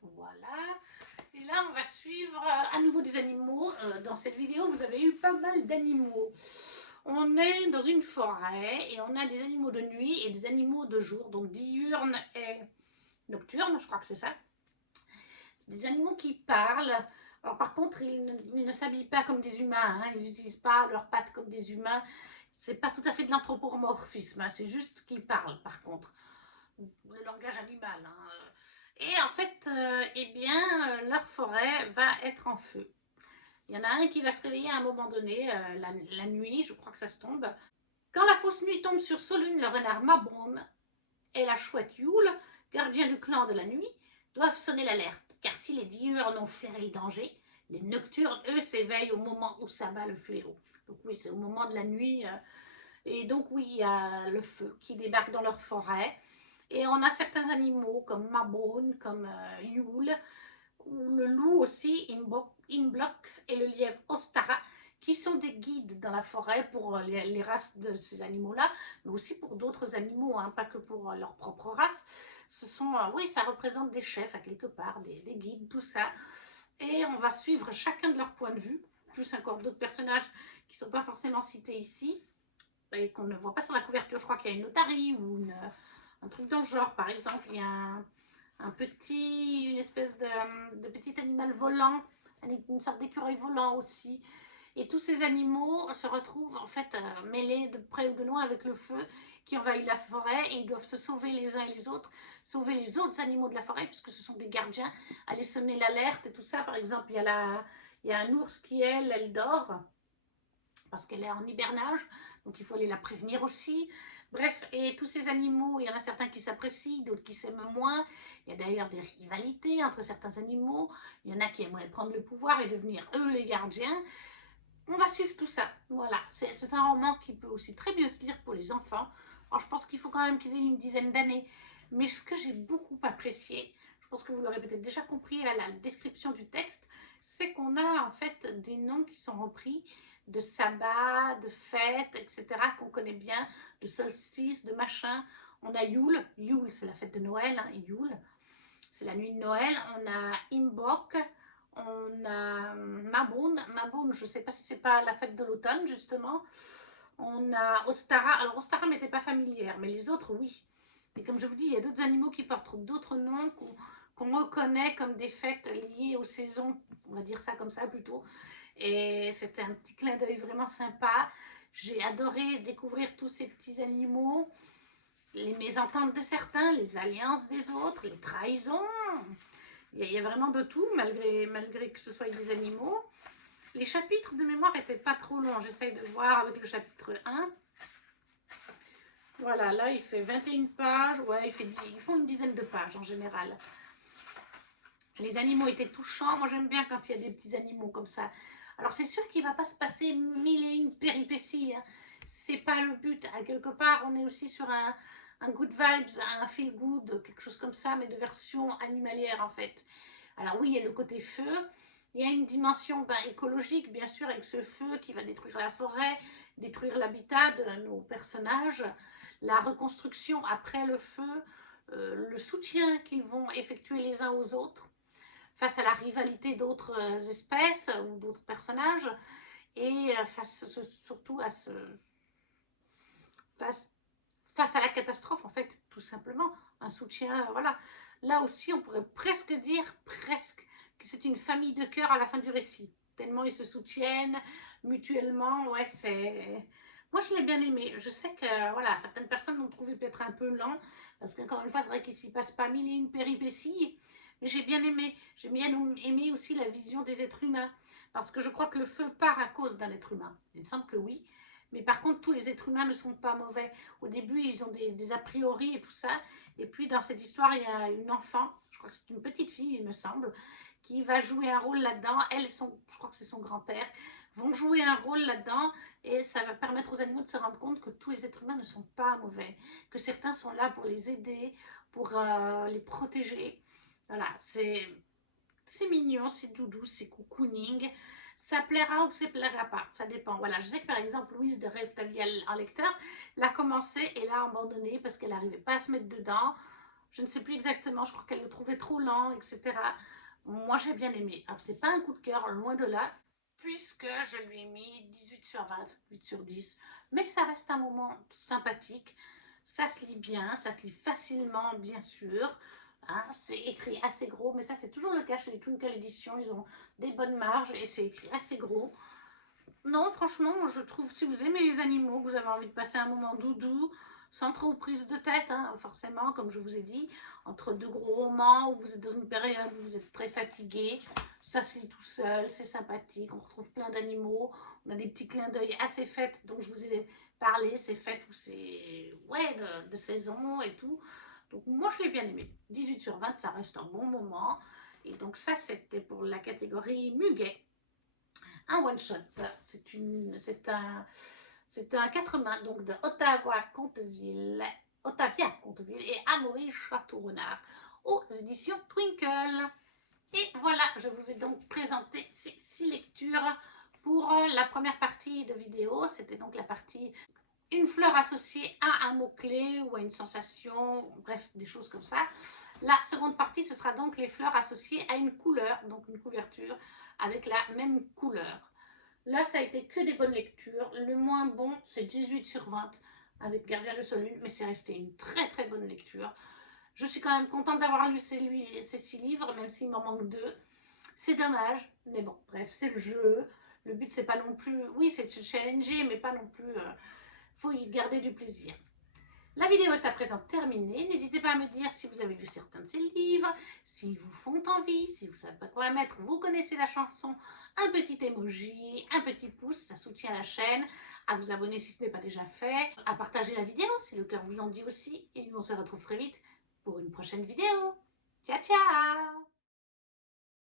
Voilà. Et là, on va suivre à nouveau des animaux. Dans cette vidéo, vous avez eu pas mal d'animaux. On est dans une forêt et on a des animaux de nuit et des animaux de jour, donc diurnes et nocturnes, je crois que c'est ça. Des animaux qui parlent. Alors par contre, ils ne s'habillent pas comme des humains, hein. Ils n'utilisent pas leurs pattes comme des humains. C'est pas tout à fait de l'anthropomorphisme, hein. C'est juste qu'ils parlent par contre. Le langage animal, hein. Et en fait, leur forêt va être en feu. Il y en a un qui va se réveiller à un moment donné, la nuit, je crois que ça se tombe. Quand la fausse nuit tombe sur Solune, le renard Mabon et la chouette Yule, gardien du clan de la nuit, doivent sonner l'alerte, car si les diurnes ont flairé le danger, les nocturnes, eux, s'éveillent au moment où s'abat le fléau. Donc oui, c'est au moment de la nuit. Et donc oui, il y a le feu qui débarque dans leur forêt. Et on a certains animaux comme Mabon, comme Yule, ou le loup aussi, Inblock, et le lièvre Ostara, qui sont des guides dans la forêt pour les races de ces animaux-là, mais aussi pour d'autres animaux, hein, pas que pour leur propre race. Ce sont, oui, ça représente des chefs à quelque part, des guides, tout ça. Et on va suivre chacun de leur point de vue, plus encore d'autres personnages qui ne sont pas forcément cités ici, et qu'on ne voit pas sur la couverture. Je crois qu'il y a une otarie ou un truc dans le genre. Par exemple, il y a une espèce de petit animal volant, une sorte d'écureuil volant aussi. Et tous ces animaux se retrouvent en fait mêlés de près ou de loin avec le feu qui envahit la forêt et ils doivent se sauver les uns et les autres, sauver les autres animaux de la forêt puisque ce sont des gardiens, aller sonner l'alerte et tout ça. Par exemple, il y a un ours qui, elle dort parce qu'elle est en hibernage, donc il faut aller la prévenir aussi. Bref, et tous ces animaux, il y en a certains qui s'apprécient, d'autres qui s'aiment moins. Il y a d'ailleurs des rivalités entre certains animaux. Il y en a qui aimeraient prendre le pouvoir et devenir eux les gardiens. On va suivre tout ça. Voilà, c'est un roman qui peut aussi très bien se lire pour les enfants. Alors je pense qu'il faut quand même qu'ils aient une dizaine d'années. Mais ce que j'ai beaucoup apprécié, je pense que vous l'aurez peut-être déjà compris à la description du texte, c'est qu'on a en fait des noms qui sont repris de sabbat, de fêtes, etc., qu'on connaît bien, de solstice, de machin. On a Yule, Yule c'est la fête de Noël, hein, Yule, c'est la nuit de Noël. On a Imbolc, on a Mabon, je ne sais pas si c'est pas la fête de l'automne justement. On a Ostara, alors Ostara m'était pas familière, mais les autres oui. Et comme je vous dis, il y a d'autres animaux qui portent d'autres noms qu'on reconnaît comme des fêtes liées aux saisons, on va dire ça comme ça plutôt. Et c'était un petit clin d'œil vraiment sympa. J'ai adoré découvrir tous ces petits animaux, les mésententes de certains, les alliances des autres, les trahisons. Il y a vraiment de tout, malgré que ce soit des animaux. Les chapitres de mémoire n'étaient pas trop longs. J'essaye de voir avec le chapitre 1. Voilà, là il fait 21 pages. Ouais, ils font une dizaine de pages en général. Les animaux étaient touchants. Moi j'aime bien quand il y a des petits animaux comme ça. Alors c'est sûr qu'il ne va pas se passer mille et une péripéties, hein. C'est pas le but. À quelque part, on est aussi sur un good vibes, un feel good, quelque chose comme ça, mais de version animalière en fait. Alors oui, il y a le côté feu, Il y a une dimension écologique, bien sûr, avec ce feu qui va détruire la forêt, détruire l'habitat de nos personnages, la reconstruction après le feu, le soutien qu'ils vont effectuer les uns aux autres face à la rivalité d'autres espèces ou d'autres personnages, et surtout face, face à la catastrophe, en fait, tout simplement, un soutien, voilà. Là aussi, on pourrait presque dire, que c'est une famille de cœur à la fin du récit, tellement ils se soutiennent mutuellement, ouais, c'est... Moi, je l'ai bien aimé. Je sais que, voilà, certaines personnes l'ont trouvé peut-être un peu lent, parce qu'encore une fois, c'est vrai qu'il s'y passe pas mille et une péripéties, mais j'ai bien aimé. J'ai bien aimé aussi la vision des êtres humains, parce que je crois que le feu part à cause d'un être humain. Il me semble que oui, mais par contre, tous les êtres humains ne sont pas mauvais. Au début, ils ont des a priori et tout ça, et puis dans cette histoire, il y a une enfant, je crois que c'est une petite fille, il me semble, qui va jouer un rôle là-dedans. Je crois que c'est son grand-père, vont jouer un rôle là-dedans, et ça va permettre aux animaux de se rendre compte que tous les êtres humains ne sont pas mauvais, que certains sont là pour les aider, pour les protéger. Voilà, c'est mignon, c'est doudou, c'est cocooning. Ça plaira ou ça plaira pas, ça dépend. Voilà, je sais que par exemple Louise de Rêve ta vie en lecteur l'a commencé et l'a abandonné parce qu'elle n'arrivait pas à se mettre dedans. Je ne sais plus exactement, je crois qu'elle le trouvait trop lent, etc. Moi j'ai bien aimé. Alors c'est pas un coup de cœur, loin de là, puisque je lui ai mis 18 sur 20, 8 sur 10. Mais ça reste un moment sympathique. Ça se lit bien, ça se lit facilement, bien sûr. Hein, c'est écrit assez gros, mais ça c'est toujours le cas chez les Twinkle Editions. Ils ont des bonnes marges et c'est écrit assez gros. Non, franchement, je trouve, si vous aimez les animaux, que vous avez envie de passer un moment doudou, sans trop prise de tête, hein, forcément, comme je vous ai dit, entre deux gros romans, où vous êtes dans une période où vous êtes très fatigué, ça se lit tout seul, c'est sympathique, on retrouve plein d'animaux, on a des petits clins d'œil à ces fêtes dont je vous ai parlé, ces fêtes où c'est, ouais, de saison et tout. Donc moi, je l'ai bien aimé. 18 sur 20, ça reste un bon moment. Et donc ça, c'était pour la catégorie muguet. Un one-shot, c'est un quatre mains, donc de Ottavia Conteville et Amaury Château-Renard aux éditions Twinkle. Et voilà, je vous ai donc présenté ces 6 lectures pour la première partie de vidéo. C'était donc la partie une fleur associée à un mot-clé ou à une sensation, bref, des choses comme ça. La seconde partie, ce sera donc les fleurs associées à une couleur, donc une couverture avec la même couleur. Là, ça a été que des bonnes lectures. Le moins bon, c'est 18 sur 20 avec Gardien de Solune, mais c'est resté une très très bonne lecture. Je suis quand même contente d'avoir lu ces 6 livres, même s'il m'en manque 2. C'est dommage, mais bon, bref, c'est le jeu. Le but, c'est pas non plus... Oui, c'est de se challenger, mais pas non plus... faut y garder du plaisir. La vidéo est à présent terminée. N'hésitez pas à me dire si vous avez lu certains de ces livres, s'ils vous font envie, si vous ne savez pas quoi mettre, vous connaissez la chanson, un petit emoji, un petit pouce, ça soutient la chaîne, à vous abonner si ce n'est pas déjà fait, à partager la vidéo si le cœur vous en dit aussi, et nous on se retrouve très vite pour une prochaine vidéo. Ciao ciao!